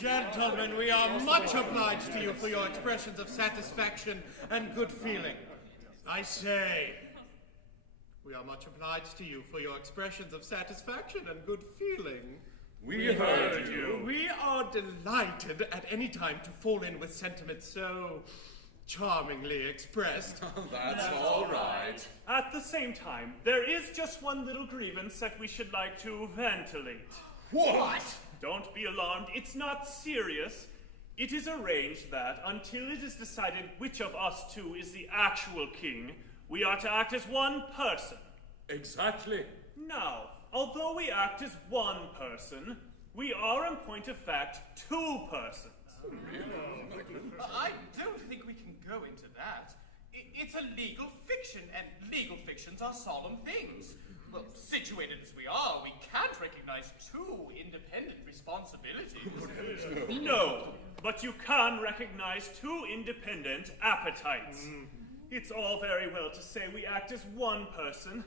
Gentlemen, we are much obliged to you for your expressions of satisfaction and good feeling. I say, we are much obliged to you for your expressions of satisfaction and good feeling. We heard you. We are delighted at any time to fall in with sentiments so charmingly expressed. That's all right. At the same time, there is just one little grievance that we should like to ventilate. What? Don't be alarmed, it's not serious. It is arranged that, until it is decided which of us two is the actual king, we are to act as one person. Exactly. Now, although we act as one person, we are in point of fact two persons. I don't think we can go into that. It's a legal fiction, and legal fictions are solemn things. Well, situated as we are, we can't recognize two independent responsibilities. No, but you can recognize two independent appetites. It's all very well to say we act as one person,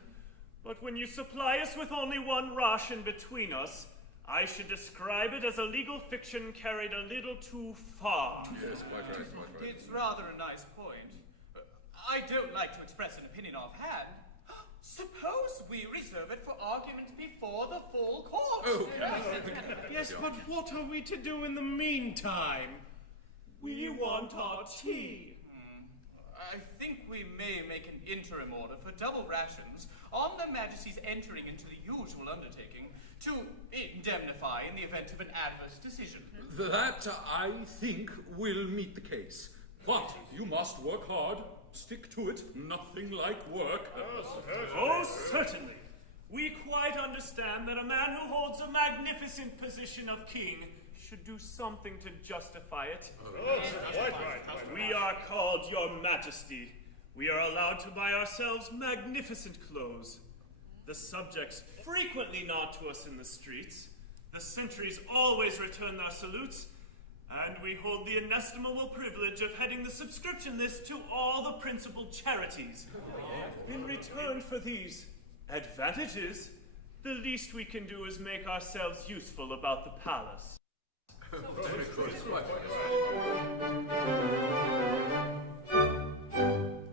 but when you supply us with only one ration between us, I should describe it as a legal fiction carried a little too far. Yes, quite right, quite right. It's rather a nice point. I don't like to express an opinion offhand. Suppose we reserve it for argument before the full court. Oh, Yes, but what are we to do in the meantime? We want our tea. I think we may make an interim order for double rations on the Majesty's entering into the usual undertaking to indemnify in the event of an adverse decision. That, I think, will meet the case. But you must work hard. Stick to it. Nothing like work. Oh, certainly. We quite understand that a man who holds a magnificent position of king should do something to justify it. We are called Your Majesty. We are allowed to buy ourselves magnificent clothes. The subjects frequently nod to us in the streets. The sentries always return their salutes. And we hold the inestimable privilege of heading the subscription list to all the principal charities. In return for these advantages, the least we can do is make ourselves useful about the palace.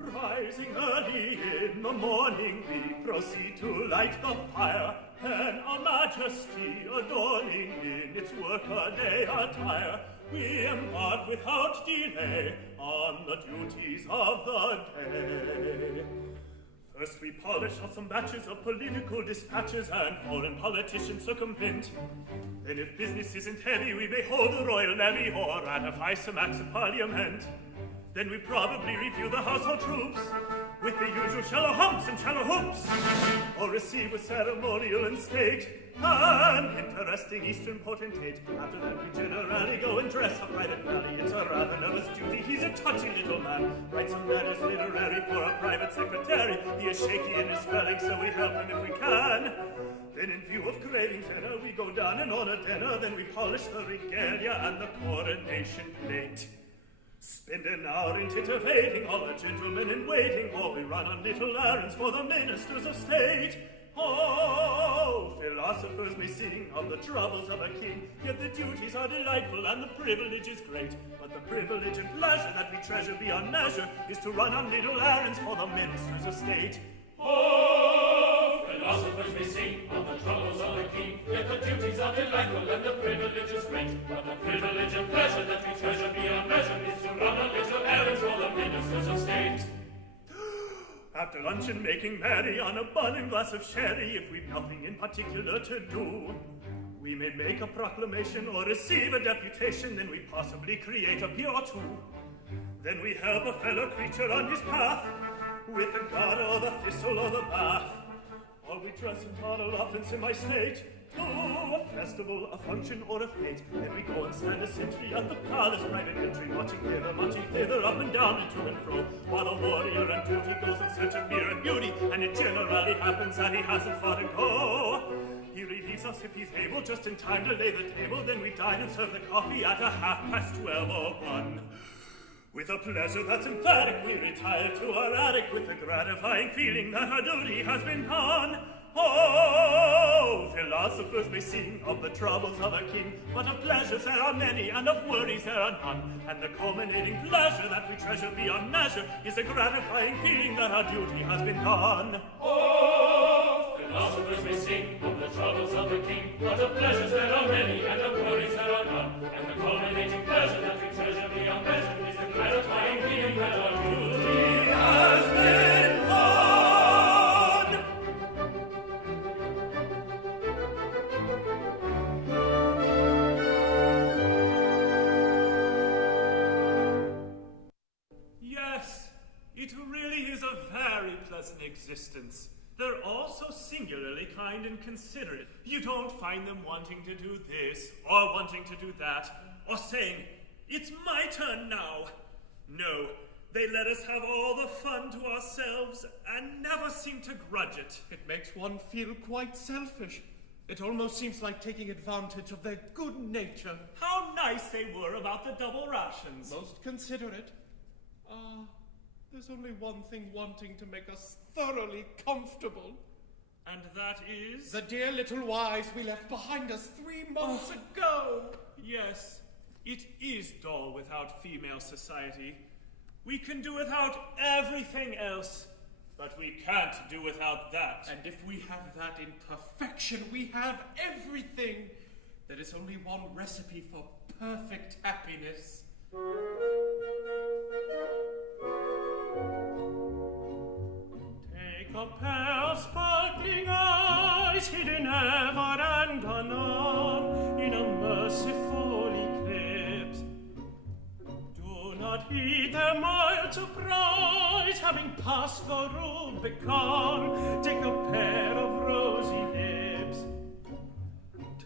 Rising early in the morning, we proceed to light the fire, and our Majesty adorning in its workaday attire, we embark without delay on the duties of the day. First we polish off some batches of political dispatches and foreign politicians circumvent. Then if business isn't heavy, we may hold a royal levy or ratify some acts of parliament. Then we probably review the household troops with the usual shallow humps and shallow hoops, or receive with ceremonial and state an interesting Eastern potentate. After that we generally go and dress a private valley. It's a rather nervous duty, he's a touchy little man. Writes some letters literary for a private secretary. He is shaky in his spelling, so we help him if we can. Then in view of cravings dinner, we go down and on a dinner. Then we polish the regalia and the coronation plate. Spend an hour in titivating all the gentlemen in waiting, or we run on little errands for the ministers of state. Oh, philosophers may sing of the troubles of a king, yet the duties are delightful and the privilege is great. But the privilege and pleasure that we treasure beyond measure is to run on little errands for the ministers of state. Oh, philosophers may sing of the troubles of the king, yet the duties are delightful and the privilege is great. But the privilege and pleasure that we treasure beyond measure is to run on little errands for the ministers of state. After luncheon making merry on a bun and glass of sherry, if we've nothing in particular to do, we may make a proclamation or receive a deputation, then we possibly create a peer or two. Then we help a fellow creature on his path, with the god or the thistle or the bath. Or we dress and toddle off in semi-state to a festival, a function, or a fete. Then we go and stand a sentry at the palace private entry, watching hither, marching thither, up and down and to and fro, while the warrior on duty goes in search of beer and beauty, and it generally happens that he hasn't far to go. He relieves us if he's able, just in time to lay the table. Then we dine and serve the coffee at 12:30 or 1. With a pleasure that's emphatic, we retire to our attic with a gratifying feeling that our duty has been done. Oh, philosophers may sing of the troubles of a king, but of pleasures there are many, and of worries there are none. And the culminating pleasure that we treasure beyond measure is a gratifying feeling that our duty has been done. Oh, philosophers may sing of the troubles of a king, but of pleasures there are many, and of worries there are none. And the culminating pleasure that we treasure beyond measure is the gratifying feeling that our duty has been done. Yes, it really is a very pleasant existence. They're all so singularly kind and considerate. You don't find them wanting to do this, or wanting to do that, or saying, "It's my turn now." No, they let us have all the fun to ourselves and never seem to grudge it. It makes one feel quite selfish. It almost seems like taking advantage of their good nature. How nice they were about the double rations. Most considerate. There's only one thing wanting to make us thoroughly comfortable. And that is? The dear little wives we left behind us 3 months ago. Yes, it is dull without female society. We can do without everything else, but we can't do without that. And if we have that in perfection, we have everything. There is only one recipe for perfect happiness. Take a pair of sparkling eyes, hidden ever and anon in a merciful eclipse. Do not heed their mild surprise, having passed the Rubicon. Take a pair of rosy lips.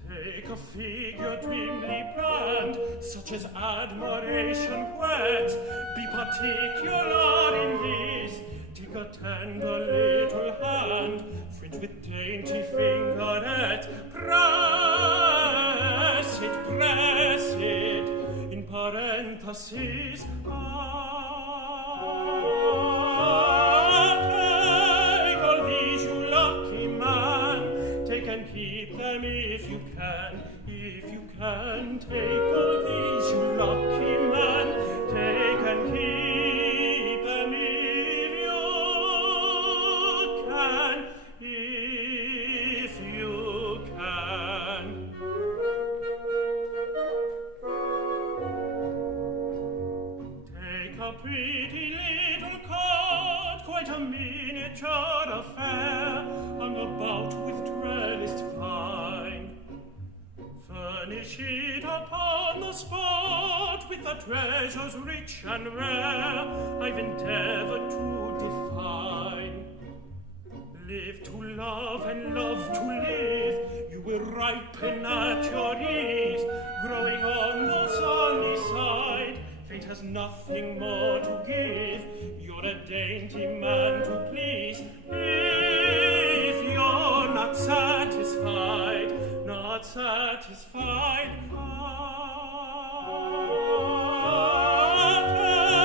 Take a figure dimly planned, such as admiration weds. Be particular in this. Take a tender little hand, fringed with dainty fingerets. Press it, in parentheses. Take all these, you lucky man. Take and keep them if you can. If you can, take all these, you lucky man. Take and keep them if you can. If you can. furnish it upon the spot with the treasures rich and rare I've endeavored to define. Live to love and love to live, you will ripen at your ease, growing on the sunny side. Fate has nothing more to give, you're a dainty man to please. If you're not satisfied,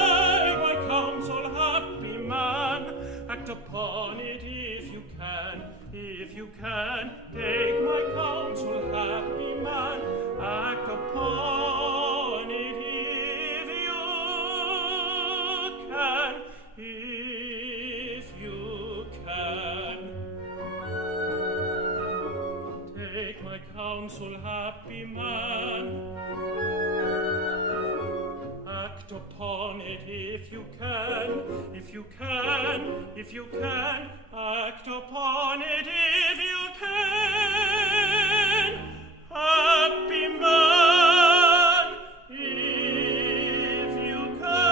take my counsel, happy man, act upon it if you can, take my counsel, happy man, act upon it if you can. Take my counsel, happy man, act upon it if you can, act upon it if you can, happy man, if you can.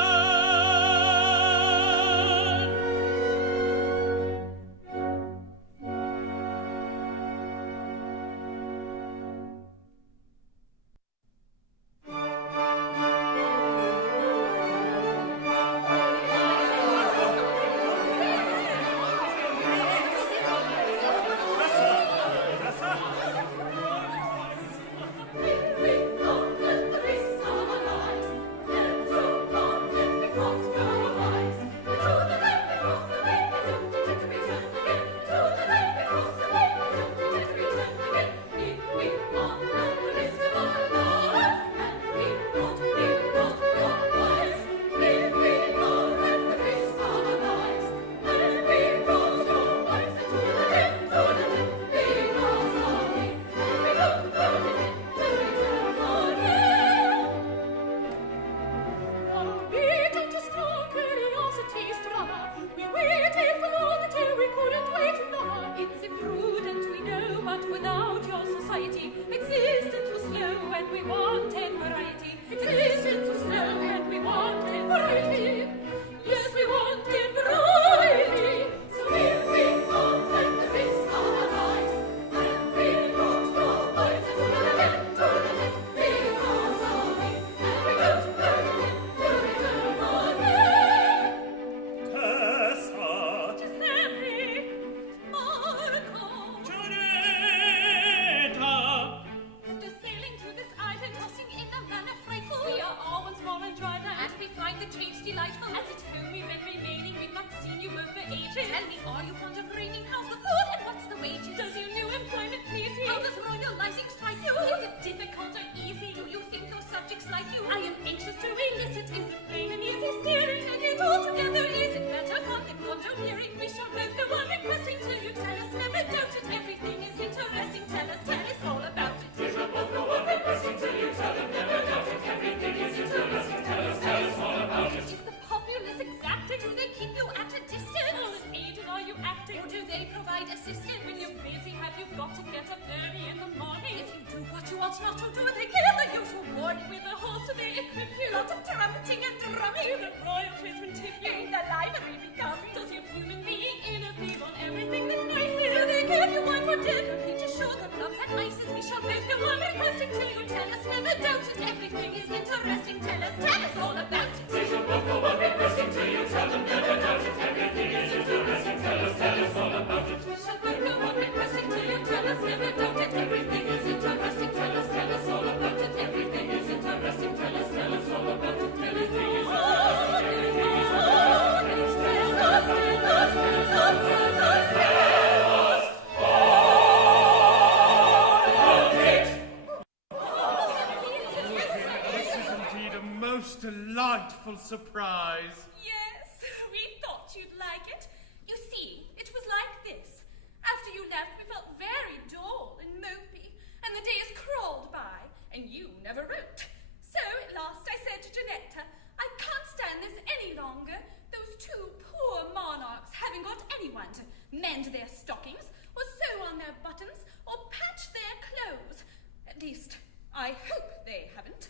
Delightful surprise. Yes, we thought you'd like it. You see, it was like this. After you left, we felt very dull and mopey, and the days crawled by, and you never wrote. So at last I said to Janetta, I can't stand this any longer. Those two poor monarchs haven't got anyone to mend their stockings, or sew on their buttons, or patch their clothes. At least, I hope they haven't.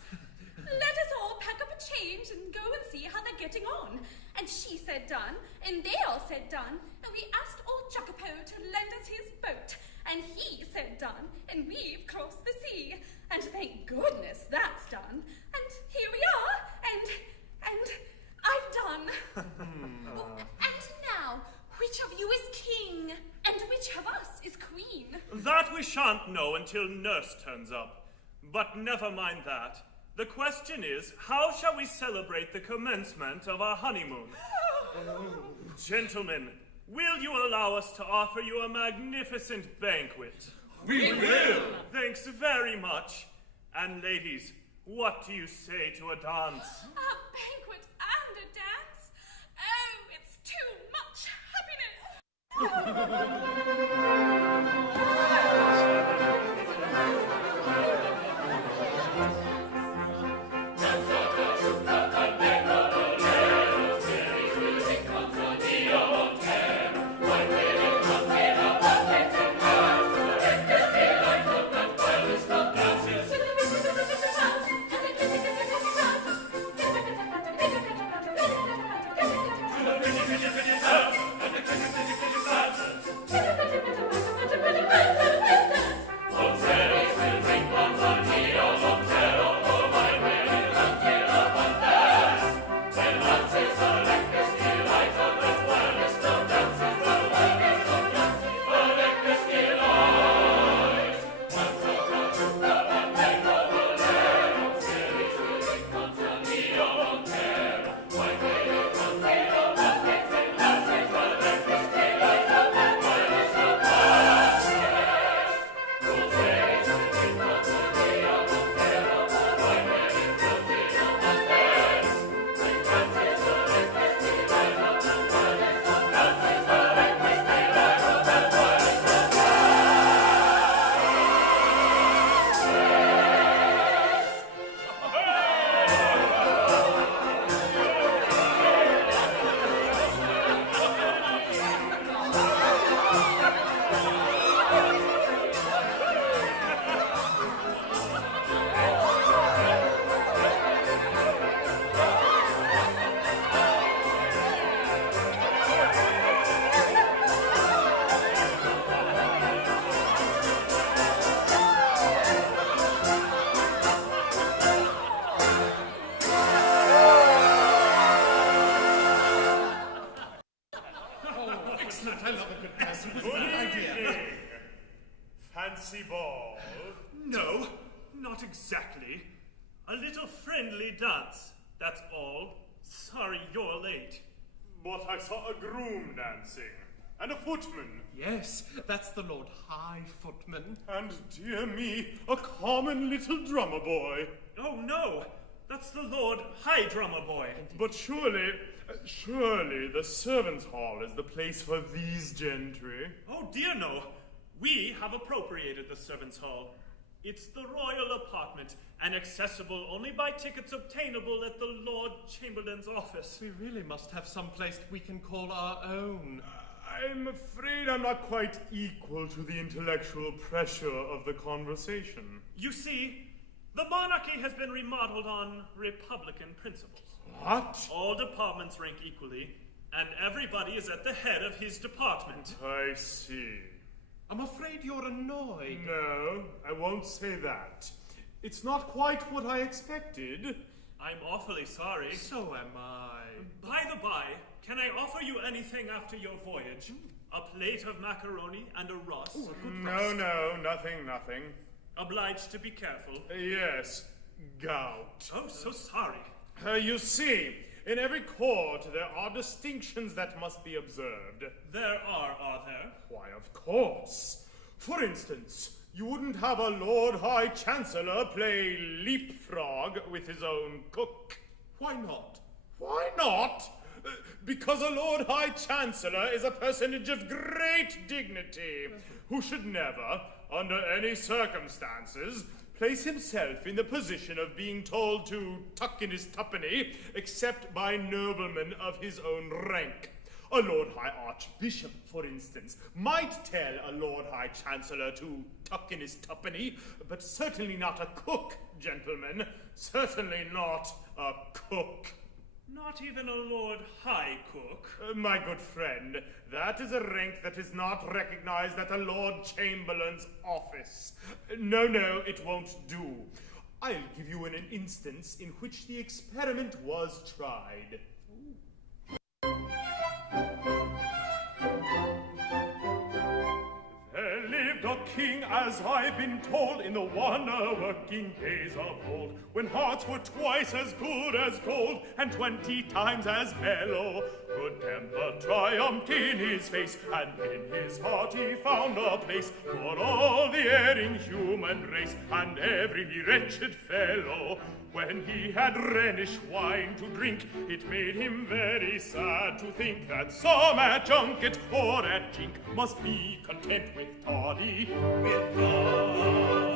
Let us all pack up a change and go and see how they're getting on. And she said done, and they all said done, and we asked old Jacopo to lend us his boat, and he said done, and we've crossed the sea. And thank goodness that's done. And here we are, and I've done. And now, which of you is king, and which of us is queen? That we shan't know until Nurse turns up. But never mind that. The question is, how shall we celebrate the commencement of our honeymoon? Gentlemen, will you allow us to offer you a magnificent banquet? We will! Thanks very much. And ladies, what do you say to a dance? A banquet and a dance? Oh, it's too much Fancy ball? No, not exactly. A little friendly dance, that's all. Sorry you're late. But I saw a groom dancing, and a footman. Yes, that's the Lord High Footman. And, dear me, a common little drummer boy. Oh no, that's the Lord High Drummer Boy. But surely the servants' hall is the place for these gentry. Oh dear no, we have appropriated the servants' hall. It's the royal apartment, and accessible only by tickets obtainable at the Lord Chamberlain's office. We really must have some place we can call our own. I'm afraid I'm not quite equal to the intellectual pressure of the conversation. You see, the monarchy has been remodeled on Republican principles. What? All departments rank equally, and everybody is at the head of his department. I see. I'm afraid you're annoyed. No, I won't say that. It's not quite what I expected. I'm awfully sorry. So am I. By the by, can I offer you anything after your voyage? A plate of macaroni and a rusk? Ooh, a good rusk. No, nothing. Obliged to be careful. Yes, gout. Oh, so sorry. You see, in every court there are distinctions that must be observed. There are there? Why, of course. For instance, you wouldn't have a Lord High Chancellor play leapfrog with his own cook. Why not? Why not? Because a Lord High Chancellor is a personage of great dignity, who should never, under any circumstances, place himself in the position of being told to tuck in his tuppenny, except by noblemen of his own rank. A Lord High Archbishop, for instance, might tell a Lord High Chancellor to tuck in his tuppenny, but certainly not a cook, gentlemen. Certainly not a cook. Not even a Lord High Cook. My good friend, that is a rank that is not recognized at a Lord Chamberlain's office. No, it won't do. I'll give you an instance in which the experiment was tried. There lived a king, as I've been told, in the wonder-working days of old, when hearts were twice as good as gold, and 20 times as mellow. Good temper triumphed in his face, and in his heart he found a place for all the erring human race, and every wretched fellow. When he had Rhenish wine to drink, it made him very sad to think that some at junket or at jink must be content with toddy. With toddy,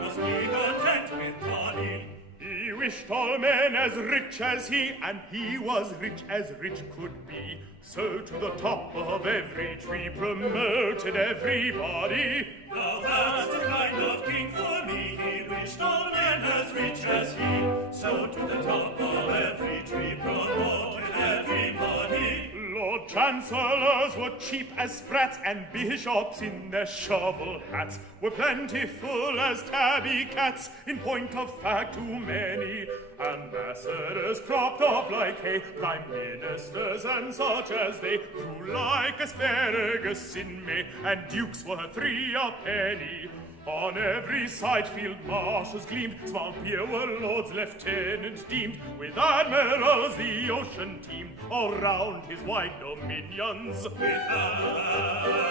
must be content with toddy. He wished all men as rich as he, and he was rich as rich could be. So to the top of every tree promoted everybody. Now that's the kind of king for me. He wished all men as rich as he. So to the top of every tree promoted everybody. Lord Chancellors were cheap as sprats, and bishops in their shovel hats were plentiful as tabby cats. In point of fact, too many. Ambassadors cropped up like hay, prime ministers and such as they grew like asparagus in May, and dukes were 3 a penny. On every side field marshals gleamed, small beer were lords lieutenants deemed, with admirals the ocean teemed all round his wide dominions. With admirals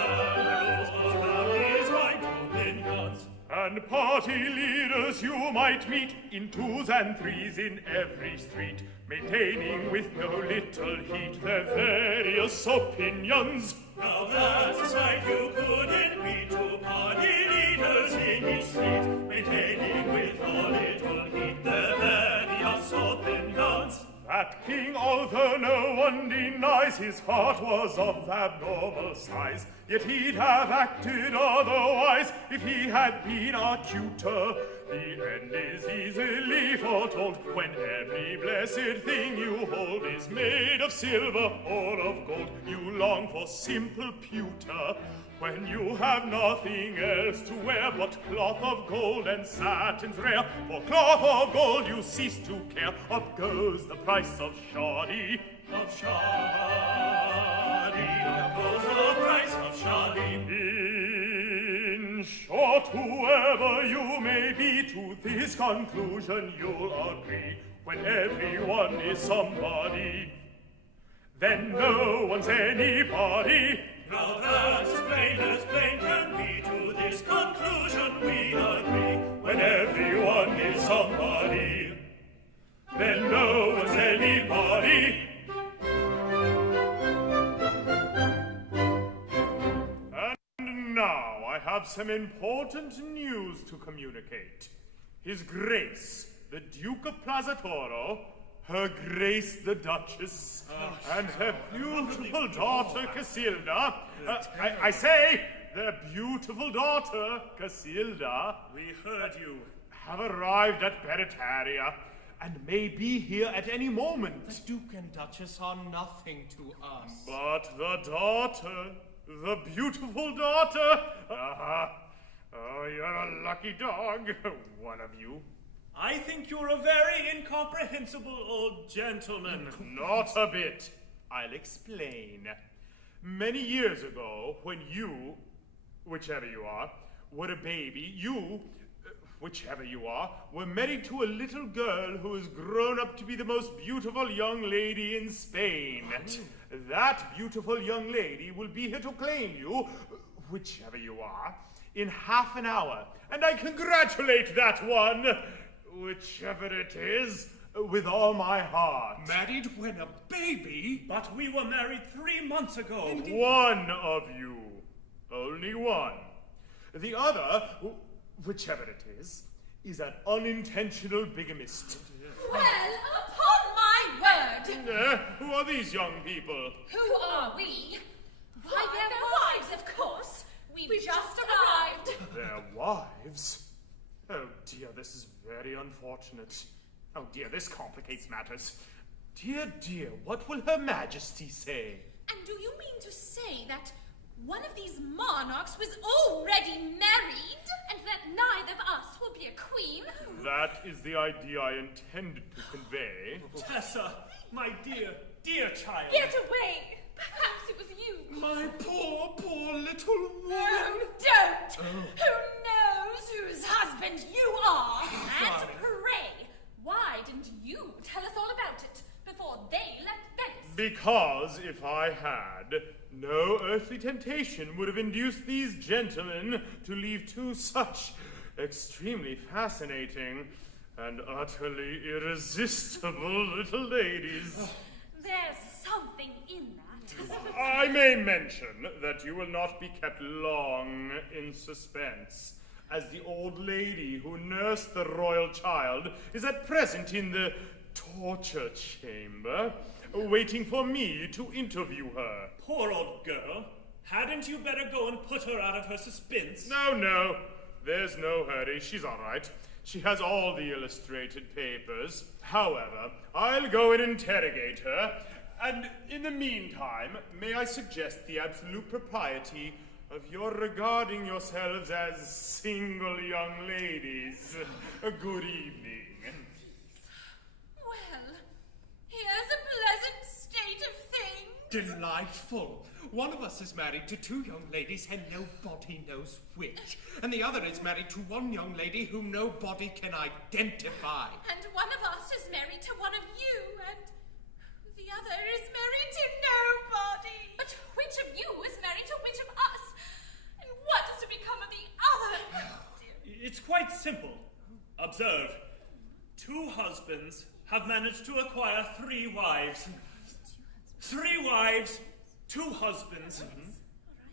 all round his wide dominions. And party leaders you might meet in 2s and 3s in every street, maintaining with no little heat their various opinions. Now that's a sight you couldn't meet, 2 party leaders in each street, maintaining with no little heat their various opinions. That king, although no one denies his heart was of abnormal size, yet he'd have acted otherwise if he had been a tutor. The end is easily foretold when every blessed thing you hold is made of silver or of gold. You long for simple pewter when you have nothing else to wear but cloth of gold and satins rare. For cloth of gold you cease to care. Up goes the price of shoddy. Of shoddy, up goes the price of shoddy. In short, whoever you may be, to this conclusion you'll agree. When everyone is somebody, then no one's anybody. Now that's as plain can be. To this conclusion we agree. When everyone is somebody, then no one's anybody. And now I have some important news to communicate. His Grace, the Duke of Plazzatoro, Her Grace the Duchess, and her beautiful daughter Casilda. I say, their beautiful daughter Casilda. We heard you. Have arrived at Beretaria, and may be here at any moment. The Duke and Duchess are nothing to us. But the daughter, the beautiful daughter. Oh, you're a lucky dog, one of you. I think you're a very incomprehensible old gentleman. Not a bit. I'll explain. Many years ago, when you, whichever you are, were a baby, you, whichever you are, were married to a little girl who has grown up to be the most beautiful young lady in Spain. That beautiful young lady will be here to claim you, whichever you are, in half an hour. And I congratulate that one, whichever it is, with all my heart. Married when a baby? But we were married 3 months ago. One of you. Only one. The other, whichever it is an unintentional bigamist. Well, upon my word, Who are these young people? Who are we? Why, their wives, of course. We've just arrived. Their wives? Oh dear, this is very unfortunate. Oh dear, this complicates matters. Dear, dear, what will Her Majesty say? And do you mean to say that one of these monarchs was already married, and that neither of us will be a queen? That is the idea I intended to convey. Tessa, my dear, dear child. Get away! Perhaps it was you. My poor, poor little woman. Oh, don't! Who knows whose husband you are? And Sorry. pray, why didn't you tell us all about it before they left Venice? Because if I had, no earthly temptation would have induced these gentlemen to leave two such extremely fascinating and utterly irresistible little ladies. There's something in that. I may mention that you will not be kept long in suspense, as the old lady who nursed the royal child is at present in the torture chamber, waiting for me to interview her. Poor old girl. Hadn't you better go and put her out of her suspense? No, there's no hurry. She's all right. She has all the illustrated papers. However, I'll go and interrogate her. And in the meantime, may I suggest the absolute propriety of your regarding yourselves as single young ladies. A good evening. Well, here's a pleasant state of things. Delightful. One of us is married to two young ladies and nobody knows which. And the other is married to one young lady whom nobody can identify. And one of us is married to one of you, and the other is married to nobody. But which of you is married to which of us? And what is to become of the other? It's quite simple. Observe. Two husbands have managed to acquire 3 wives. 3 wives, 2 husbands.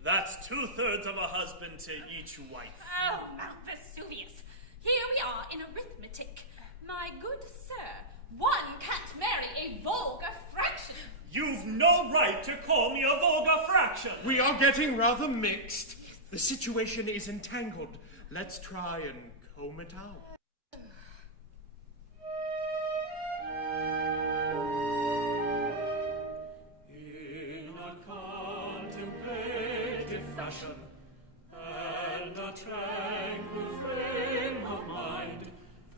That's 2/3 of a husband to each wife. Oh, Mount Vesuvius. Here we are in arithmetic. My good sir, one can't marry a vulgar fraction. You've no right to call me a vulgar fraction. We are getting rather mixed. The situation is entangled. Let's try and comb it out. In a contemplative fashion and a tranquil frame of mind,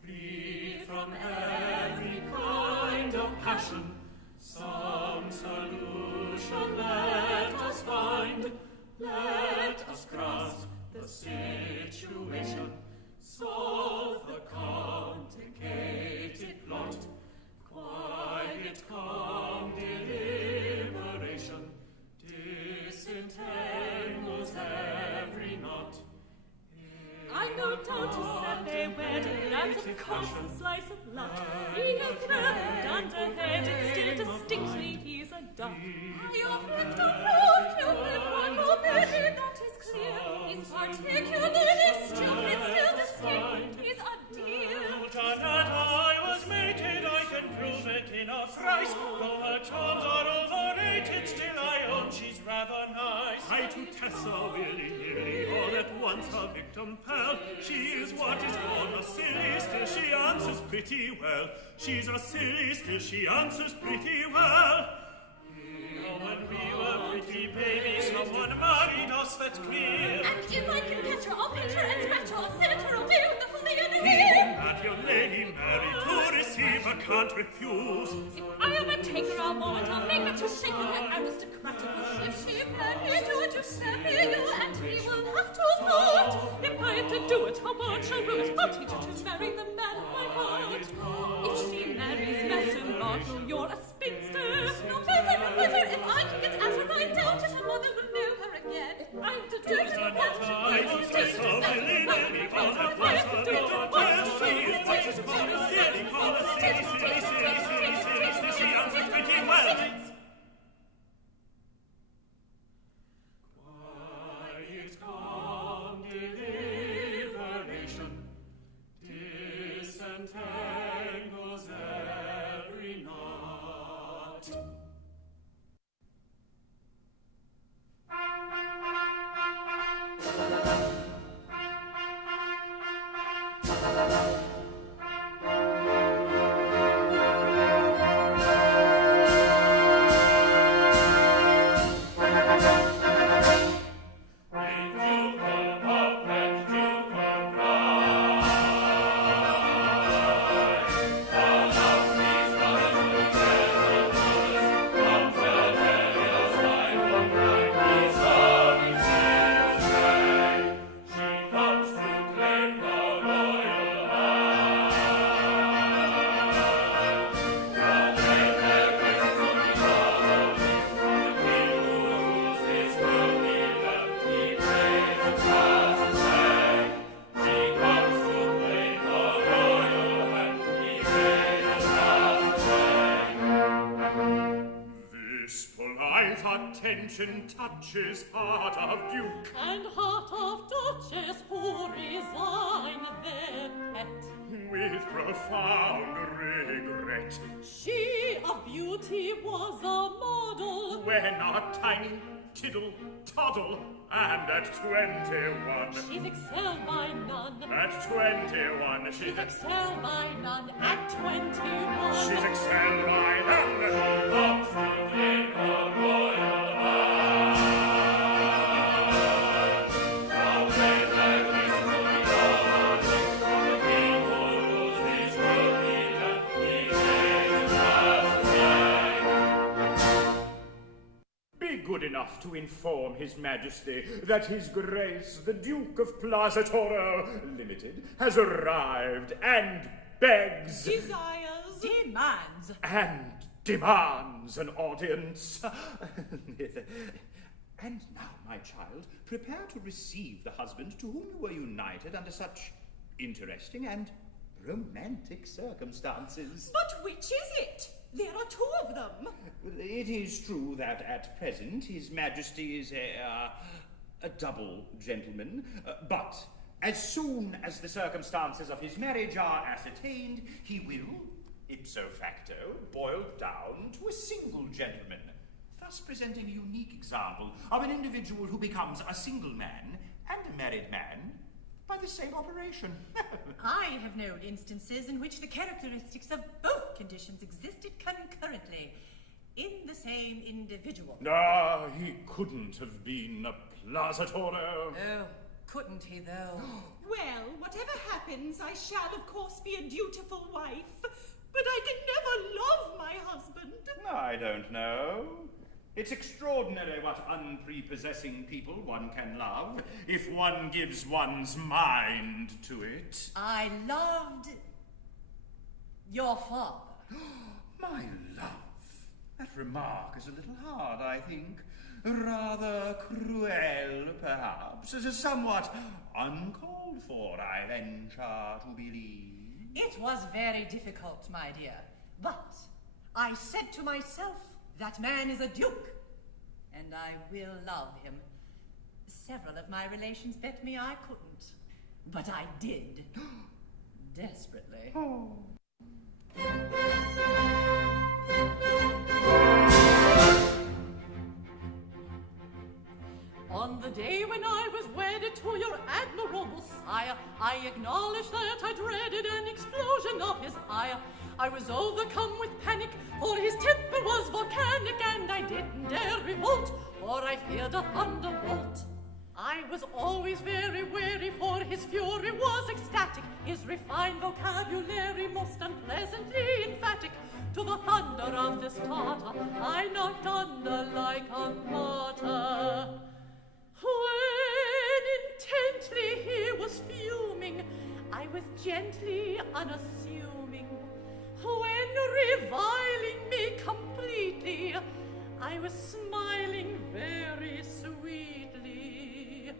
free from every kind of passion, some solution let us find. Let us grasp the situation, solve the complicated plot. Quiet, calm deliberation disentangles every knot. I go down to Saturday wedding, that's of course a slice of luck. He goes round and underhead, and still distinctly he's a duck. Your friend approved, no one will baby, that is clear. He's particularly stupid, still distinct, he's a dear. That I was mated, I can prove it in a price. Though her charms are overrated, still I own she's rather nice. I to Tessa willy-nilly, all at once her victim pal. She is what is called a silly, still she answers pretty well. She's a silly, still she answers pretty well. When we were pretty babies, someone married us, that's clear. And if I can catch her, I'll beat her and scratch her, I'll set her beautifully in Even here. that young lady married to receive her can't refuse. If I ever take her, I'll want, I'll make her to shake with her aristocratic If she marries to a Giuseppe, and he will have to part. If I am to do it, I won't, shall rue it. I'll teach her to marry the man of my heart. If she marries Messer Marshall, you're a spinster. No matter, if I can get at her, I doubt if her mother will know her again. If I'm to do it, She answers pretty well. Quiet, calm deliberation disentangles every knot. attention touches heart of duke and heart of duchess who resign their pet. with profound regret. She of beauty was a model When a tiny tiddle toddle, and at 21. she's excelled by none. At 21, She's excelled by none at 21. she's excelled by none. Thompson in a royal house. Now praise and peace will be ours. The king who rules this world leader, he says just the same. Be good enough to inform His Majesty that His Grace, the Duke of Plaza Toro, Limited, has arrived and begs Desires. Demands. and demands an audience. And now, my child, prepare to receive the husband to whom you were united under such interesting and romantic circumstances. But which is it? There are two of them. It is true that at present His Majesty is a double gentleman, but as soon as the circumstances of his marriage are ascertained, he will, ipso facto, boil down to a single gentleman, thus presenting a unique example of an individual who becomes a single man and a married man by the same operation. I have known instances in which the characteristics of both conditions existed concurrently in the same individual. Ah, he couldn't have been a Plaza Toro. Oh, couldn't he though? Well, whatever happens, I shall of course be a dutiful wife, but I can never love my husband. I don't know. It's extraordinary what unprepossessing people one can love if one gives one's mind to it. I loved your father. My love, that remark is a little hard, I think. Rather cruel, perhaps. Somewhat uncalled for, I venture to believe. It was very difficult, my dear, but I said to myself, that man is a duke, and I will love him. Several of my relations bet me I couldn't, but I did. Desperately. On the day when I was wedded to your admirable sire, I acknowledge that I dreaded an explosion of his ire. I was overcome with panic, for his temper was volcanic, and I didn't dare revolt, for I feared a thunderbolt. I was always very wary, for his fury was ecstatic, his refined vocabulary most unpleasantly emphatic. To the thunder of this tartar, I knocked under like a martyr. When intently he was fuming, I was gently unassuming. When reviling me completely, I was smiling very sweetly.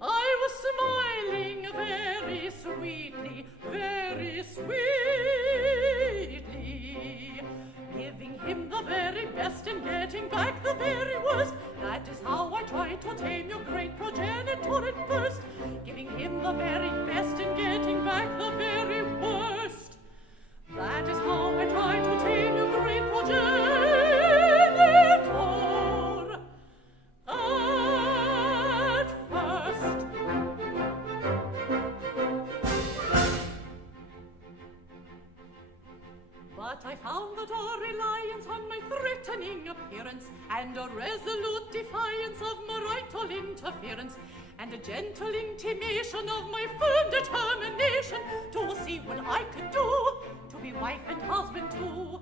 I was smiling very sweetly, very sweetly. Giving him the very best and getting back the very worst. That is how I tried to tame your great progenitor at first. Giving him the very best and getting back the very worst. That is how I tried to tame your great progenitor at first. But I found that a reliance on my threatening appearance and a resolute defiance of marital interference and a gentle intimation of my firm determination to see what I could do to be wife and husband too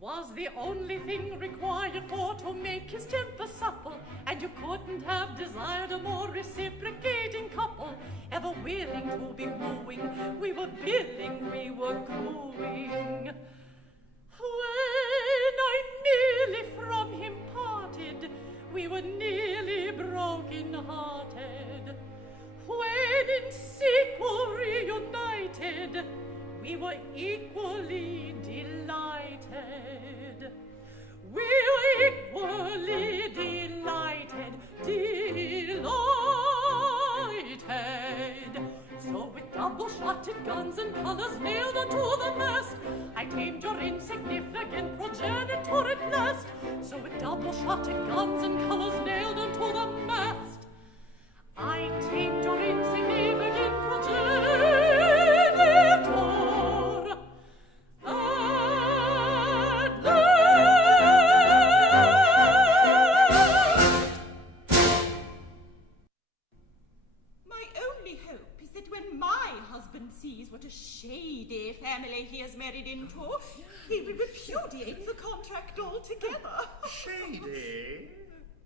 was the only thing required for to make his temper supple, and you couldn't have desired a more reciprocating couple, ever willing to be wooing. We were billing, we were cooing. When I nearly from him parted, we were nearly broken-hearted. When in sequel reunited, we were equally delighted. We were equally delighted. So with double-shotted guns and colours nailed unto the mast, I tamed your insignificant progenitor at last. So with double-shotted guns and colours nailed unto the mast, I tamed your insignificant progenitor at last. My only hope is that when my husband sees what a shady family he has married into, he will repudiate the contract altogether. Shady?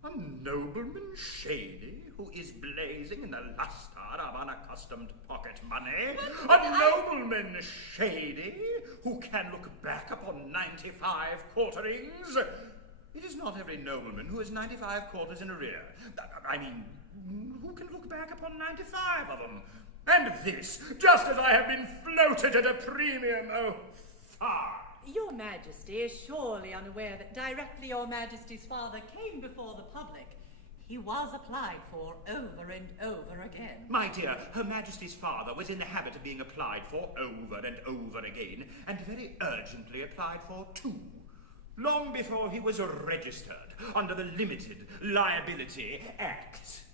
A nobleman shady, who is blazing in the lustre of unaccustomed pocket money? A nobleman shady, who can look back upon 95 quarterings? It is not every nobleman who has 95 quarters in arrear. I mean, who can look back upon 95 of them? And this, just as I have been floated at a premium, oh, far! Your Majesty is surely unaware that directly Your Majesty's father came before the public, he was applied for over and over again. My dear, Her Majesty's father was in the habit of being applied for over and over again, and very urgently applied for too. Long before he was registered under the Limited Liability Act.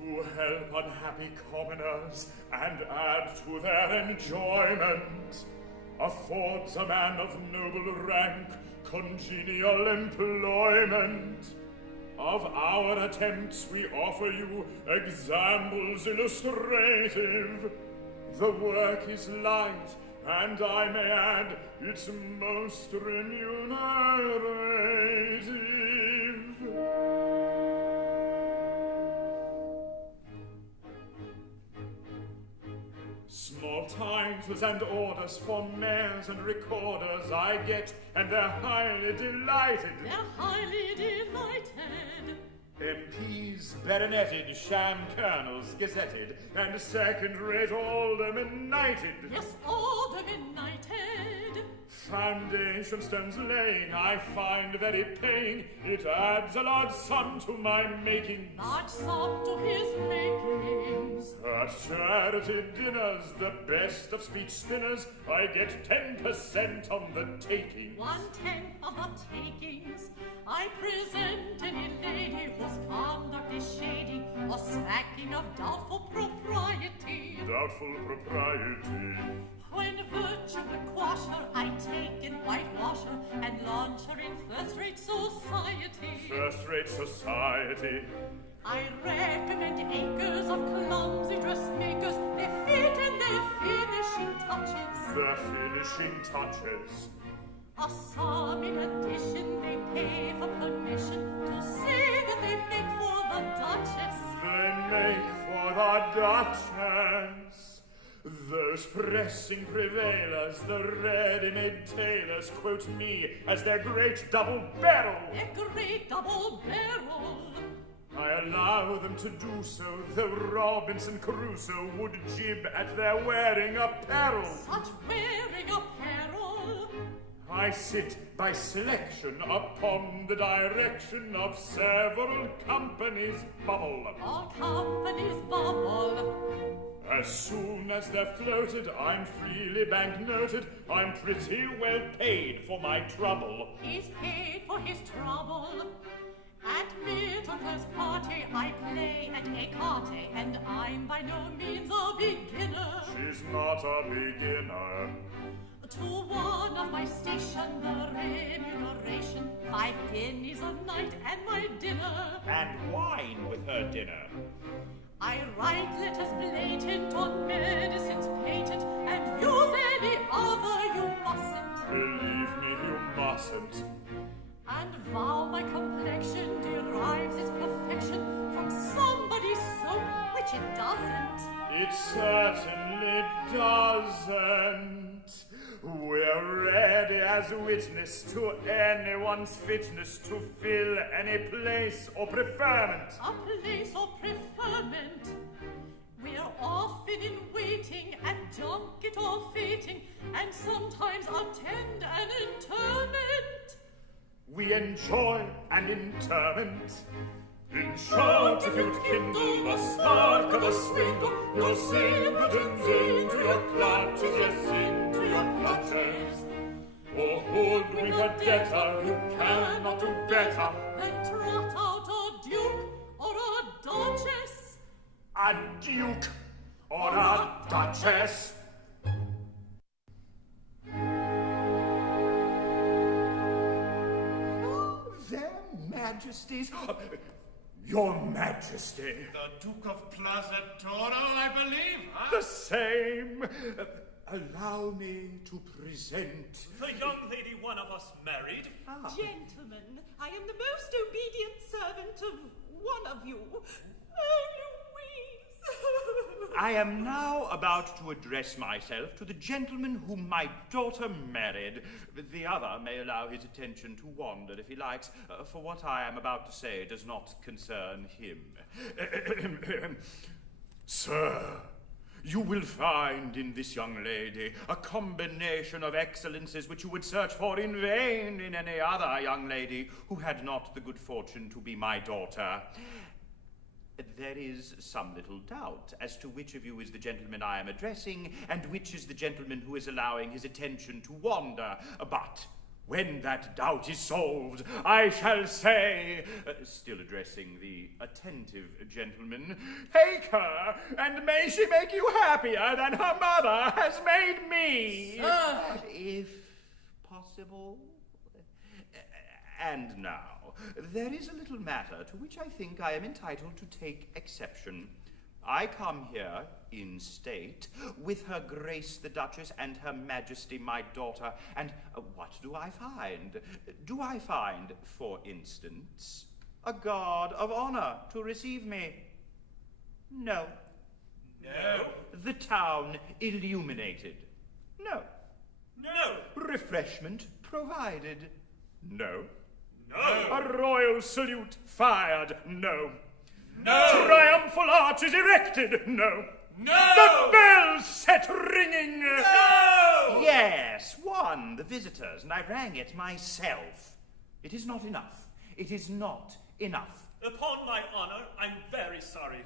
To help unhappy commoners and add to their enjoyment, affords a man of noble rank congenial employment. Of our attempts we offer you examples illustrative. The work is light, and I may add, it's most remunerative. Small titles and orders for mayors and recorders I get, and they're highly delighted. They're highly delighted. MPs baroneted, sham colonels gazetted, and second-rate aldermen knighted. Yes, aldermen knighted. Foundation stones laying I find very paying. It adds a large sum to my making. Large sum to his makings. At charity dinners, the best of speech spinners, I get 10% on the taking. 1/10 of the takings. I present any lady whose conduct is shady or smacking of doubtful propriety. Doubtful propriety. When virtue would quash her, I take in whitewash her and launch her in first-rate society. First-rate society. I recommend acres of clumsy dressmakers, their fit and their finishing touches. The finishing touches. A sum in addition they pay for permission to say that they make for the Duchess. They make for the Duchess. Those pressing prevailers, the ready-made tailors, quote me as their great double barrel. Their great double barrel. I allow them to do so, though Robinson Crusoe would jib at their wearing apparel. Such wearing apparel. I sit by selection upon the direction of several companies' bubble. All companies bubble. As soon as they're floated, I'm freely banknoted. I'm pretty well paid for my trouble. He's paid for his trouble. At Middleton's party I play at écarté, and I'm by no means a beginner. She's not a beginner. To one of my station the remuneration 5 guineas a night and my dinner. And wine with her dinner. I write letters blatant on medicines patent, and use any other you mustn't. Believe me, you mustn't. And vow my complexion derives its perfection from somebody's soap, which it doesn't. It certainly doesn't. We're ready as witness to anyone's fitness to fill any place or preferment. A place or preferment. We're often in waiting at junket or fating, and sometimes attend an interment. we enjoy an interment. In short, if you'd kindle the spark of a swindle, you'll simpletons into your clutches, yes, into your clutches. Or hoodwink a debtor who cannot do better And trot out a duke or a duchess. A duke or a duchess. Oh, their majesties. Your Majesty. The Duke of Plaza Toro, I believe, huh? The same. Allow me to present. the young lady one of us married. Gentlemen, I am the most obedient servant of one of you. Oh, Louise! I am now about to address myself to the gentleman whom my daughter married. The other may allow his attention to wander if he likes, for what I am about to say does not concern him. Sir, you will find in this young lady a combination of excellences which you would search for in vain in any other young lady who had not the good fortune to be my daughter. There is some little doubt as to which of you is the gentleman I am addressing, and which is the gentleman who is allowing his attention to wander. But when that doubt is solved, I shall say, still addressing the attentive gentleman, take her, and may she make you happier than her mother has made me. If possible. And now, there is a little matter to which I think I am entitled to take exception. I come here in state with Her Grace the Duchess and Her Majesty my daughter, and what do I find? Do I find, for instance, a guard of honor to receive me? No. No. The town illuminated? No. No. Refreshment provided? No. No. A royal salute fired? No. No. Triumphal arches erected? No. No. The bells set ringing? No. Yes, one, the visitors, and I rang it myself. It is not enough. It is not enough. Upon my honor, I'm very sorry.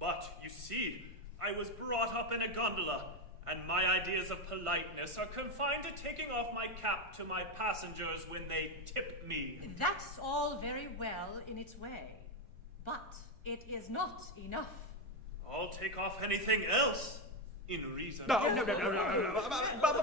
But, you see, I was brought up in a gondola, and my ideas of politeness are confined to taking off my cap to my passengers when they tip me. That's all very well in its way, but it is not enough. I'll take off anything else, in reason. No. But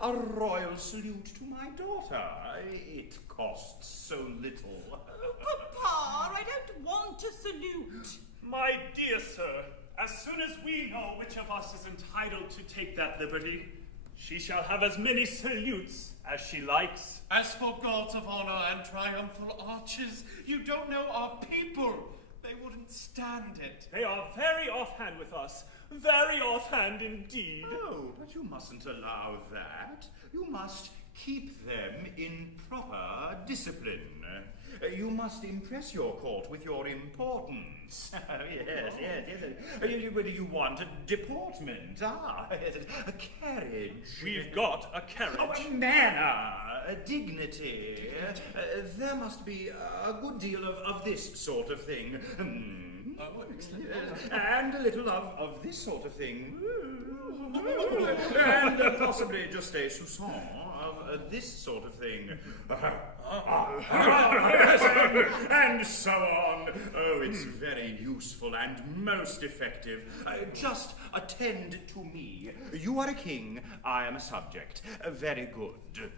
a royal salute to my daughter. It costs so little. Papa, I don't want to salute. My dear sir, as soon as we know which of us is entitled to take that liberty, she shall have as many salutes as she likes. As for guards of honor and triumphal arches, you don't know our people. They wouldn't stand it. They are very offhand with us. Very offhand indeed. No, but you mustn't allow that. You must keep them in proper discipline. You must impress your court with your importance. Yes. Whether you want a deportment, a carriage. We've got a carriage. A manner, a dignity. There must be a good deal of this sort of thing. And a little of this sort of thing. And possibly just a soupçon of this sort of thing. And so on. Oh, it's very useful and most effective. Just attend to me. You are a king, I am a subject. Very good.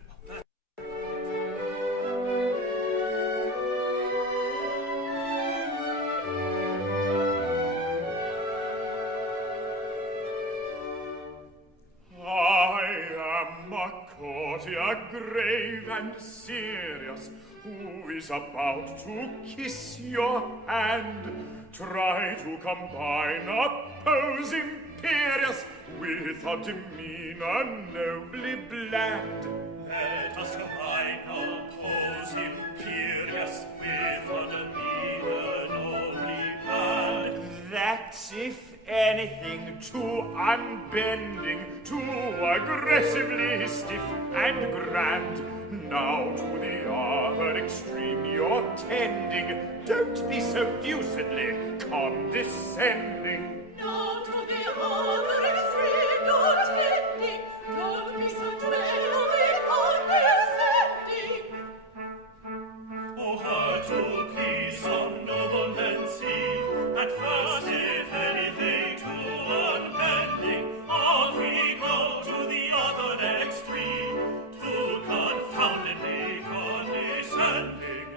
Grave and serious, who is about to kiss your hand. Try to combine a pose imperious with a demeanor nobly bland. Let us combine a pose imperious with a demeanor nobly bland. That's, if anything, too unbending, too aggressively stiff and grand. Now to the extreme you're tending. Don't be so deucedly condescending. No to the other extreme you're tending. Don't be so dreadfully condescending. Oh, hard to please some noblemen seem. At first, if anything, too unbending. Off we go to the other extreme, too confoundedly condescending.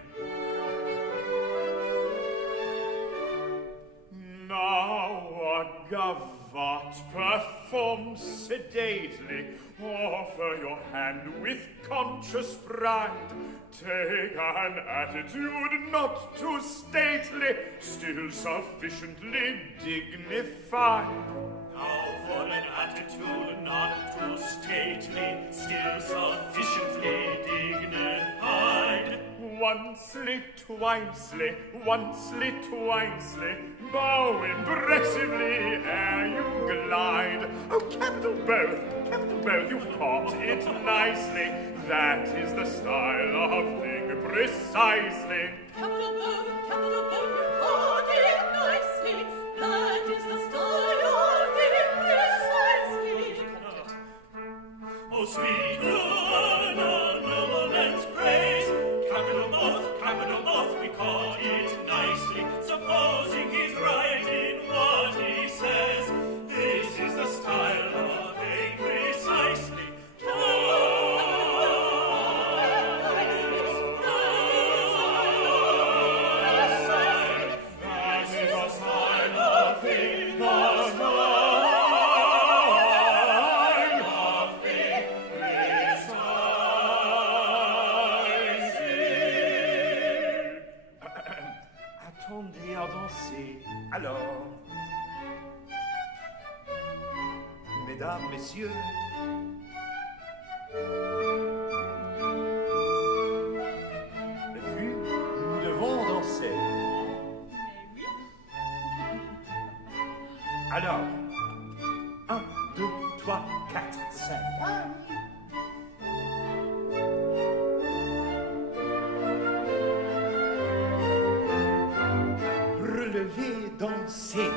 Now a gavotte perform sedately. Offer your hand with conscious pride. Take an attitude not too stately, still sufficiently dignified. Now for an attitude not too stately, still sufficiently dignified. Oncely, twicely, bow impressively ere you glide. Oh, capital both, you've caught it nicely. That is the style of thing precisely. Capital both, you've caught it nicely. That is the style of thing precisely. Oh, sweet to noblemen's praise. Capital both, we call it nicely. Supposing he's right in what he says, this is the style of thing precisely. Attendez à danser. Alors, mesdames, messieurs, et puis nous devons danser. Alors, 1, 2, 3, 4, 5. Relevez, dansez.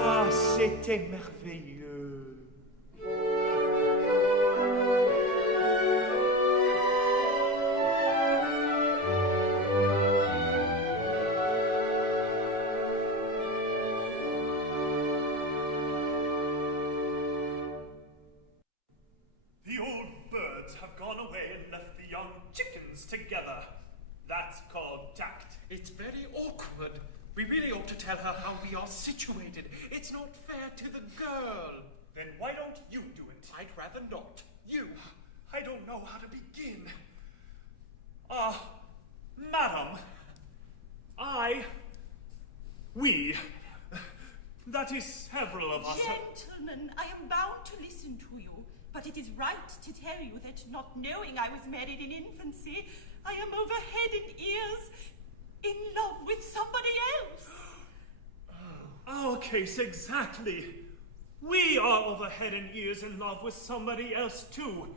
Ah, c'était merveilleux. The old birds have gone away and left the young chickens together. That's called tact. It's very awkward. We really ought to tell her how we are situated. It's not fair to the girl. Then why don't you do it? I'd rather not. You. I don't know how to begin. Madam, we, that is several of us. Gentlemen, I am bound to listen to you, but it is right to tell you that not knowing I was married in infancy, I am over head and ears in love with somebody else. Our case exactly. We are over head and ears in love with somebody else too.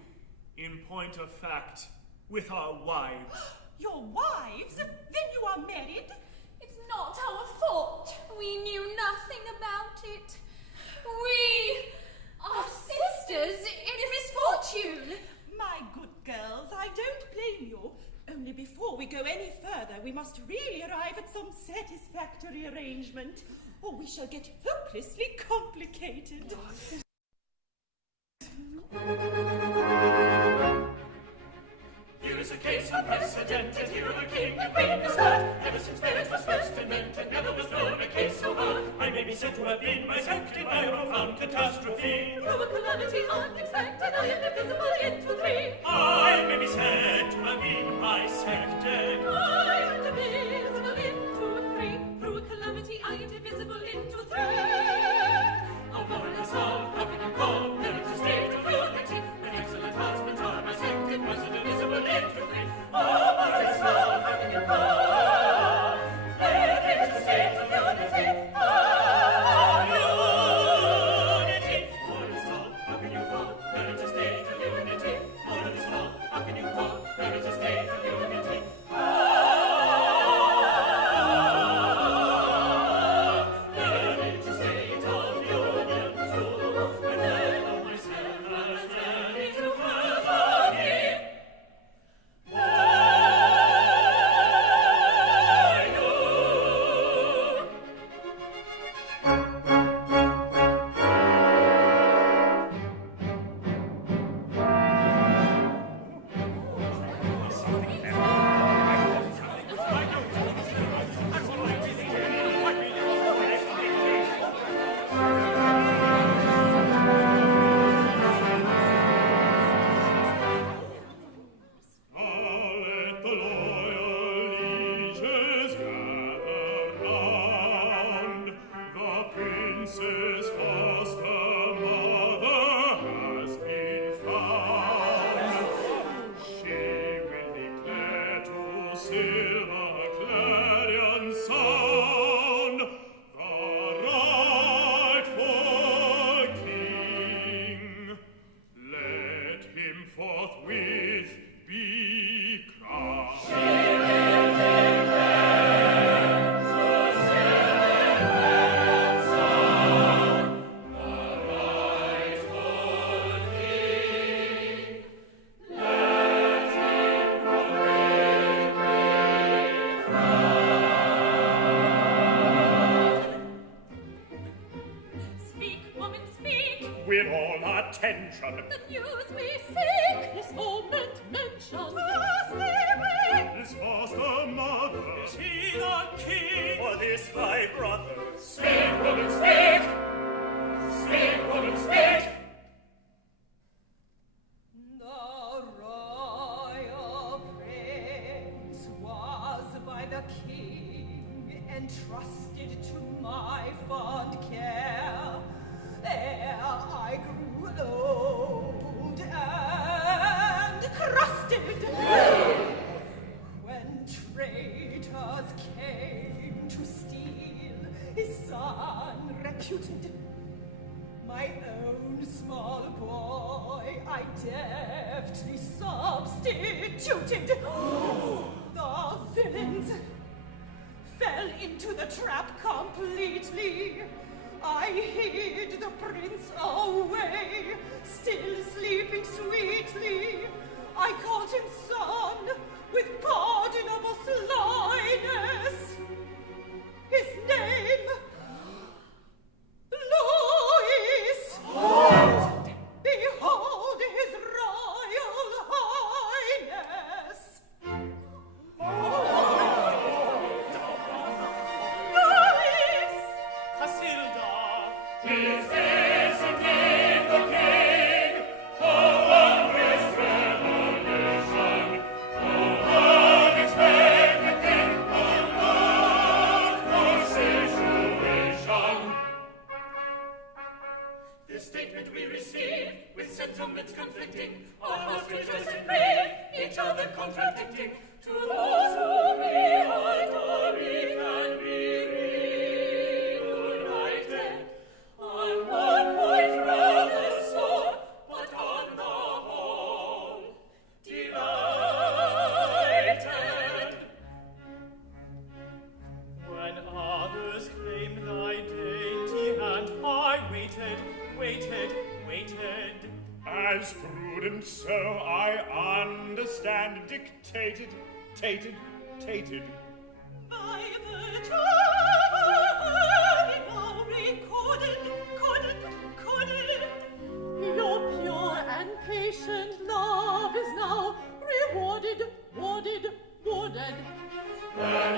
In point of fact, with our wives. Your wives? Then you are married? It's not our fault. We knew nothing about it. We are sisters in misfortune. My good girls, I don't blame you. Only before we go any further, we must really arrive at some satisfactory arrangement, or we shall get hopelessly complicated. Here is a case unprecedented. Here are the king and queen is heard. Ever since marriage was first invented, never was known a case so hard. I may be said to have been bisected by a profound catastrophe. Through a calamity unexpected, I am divisible into three. I may be said to have been bisected. I am divisible into three. Through a calamity, I am divisible into three. Oh, more or less all, how can you call marriage a state of unity? When excellent husbands are bisected, was it divisible into three? Oh, more or less all, how can you attention. The news we seek this moment mention. Is foster mother? Is he the king? Or this high brother? Speak, woman, speak! Speak, woman, speak! The royal prince was by the king entrusted to my fond care. Ere I grew old and crusted, when traitors came to steal his son reputed, my own small boy I deftly substituted. The villains fell into the trap completely. I hid the prince away, still sleeping sweetly. I called him son with pardonable slyness. His name, Louis. Behold his royal highness. Louis! Casilda! Is this indeed the king? Oh, wondrous revelation! Oh, unexpected thing! Oh, situation! This statement we receive with sentiments conflicting, our hearts rejoice and grieve, each other contradicting. To those who behind are weak and weary, united on one point rather sore, but on the whole delighted. When others claim thy dainty hand, I waited. As prudent, so I understand, dictated, tated. By virtue of animal recorded. Your pure and patient love is now rewarded. When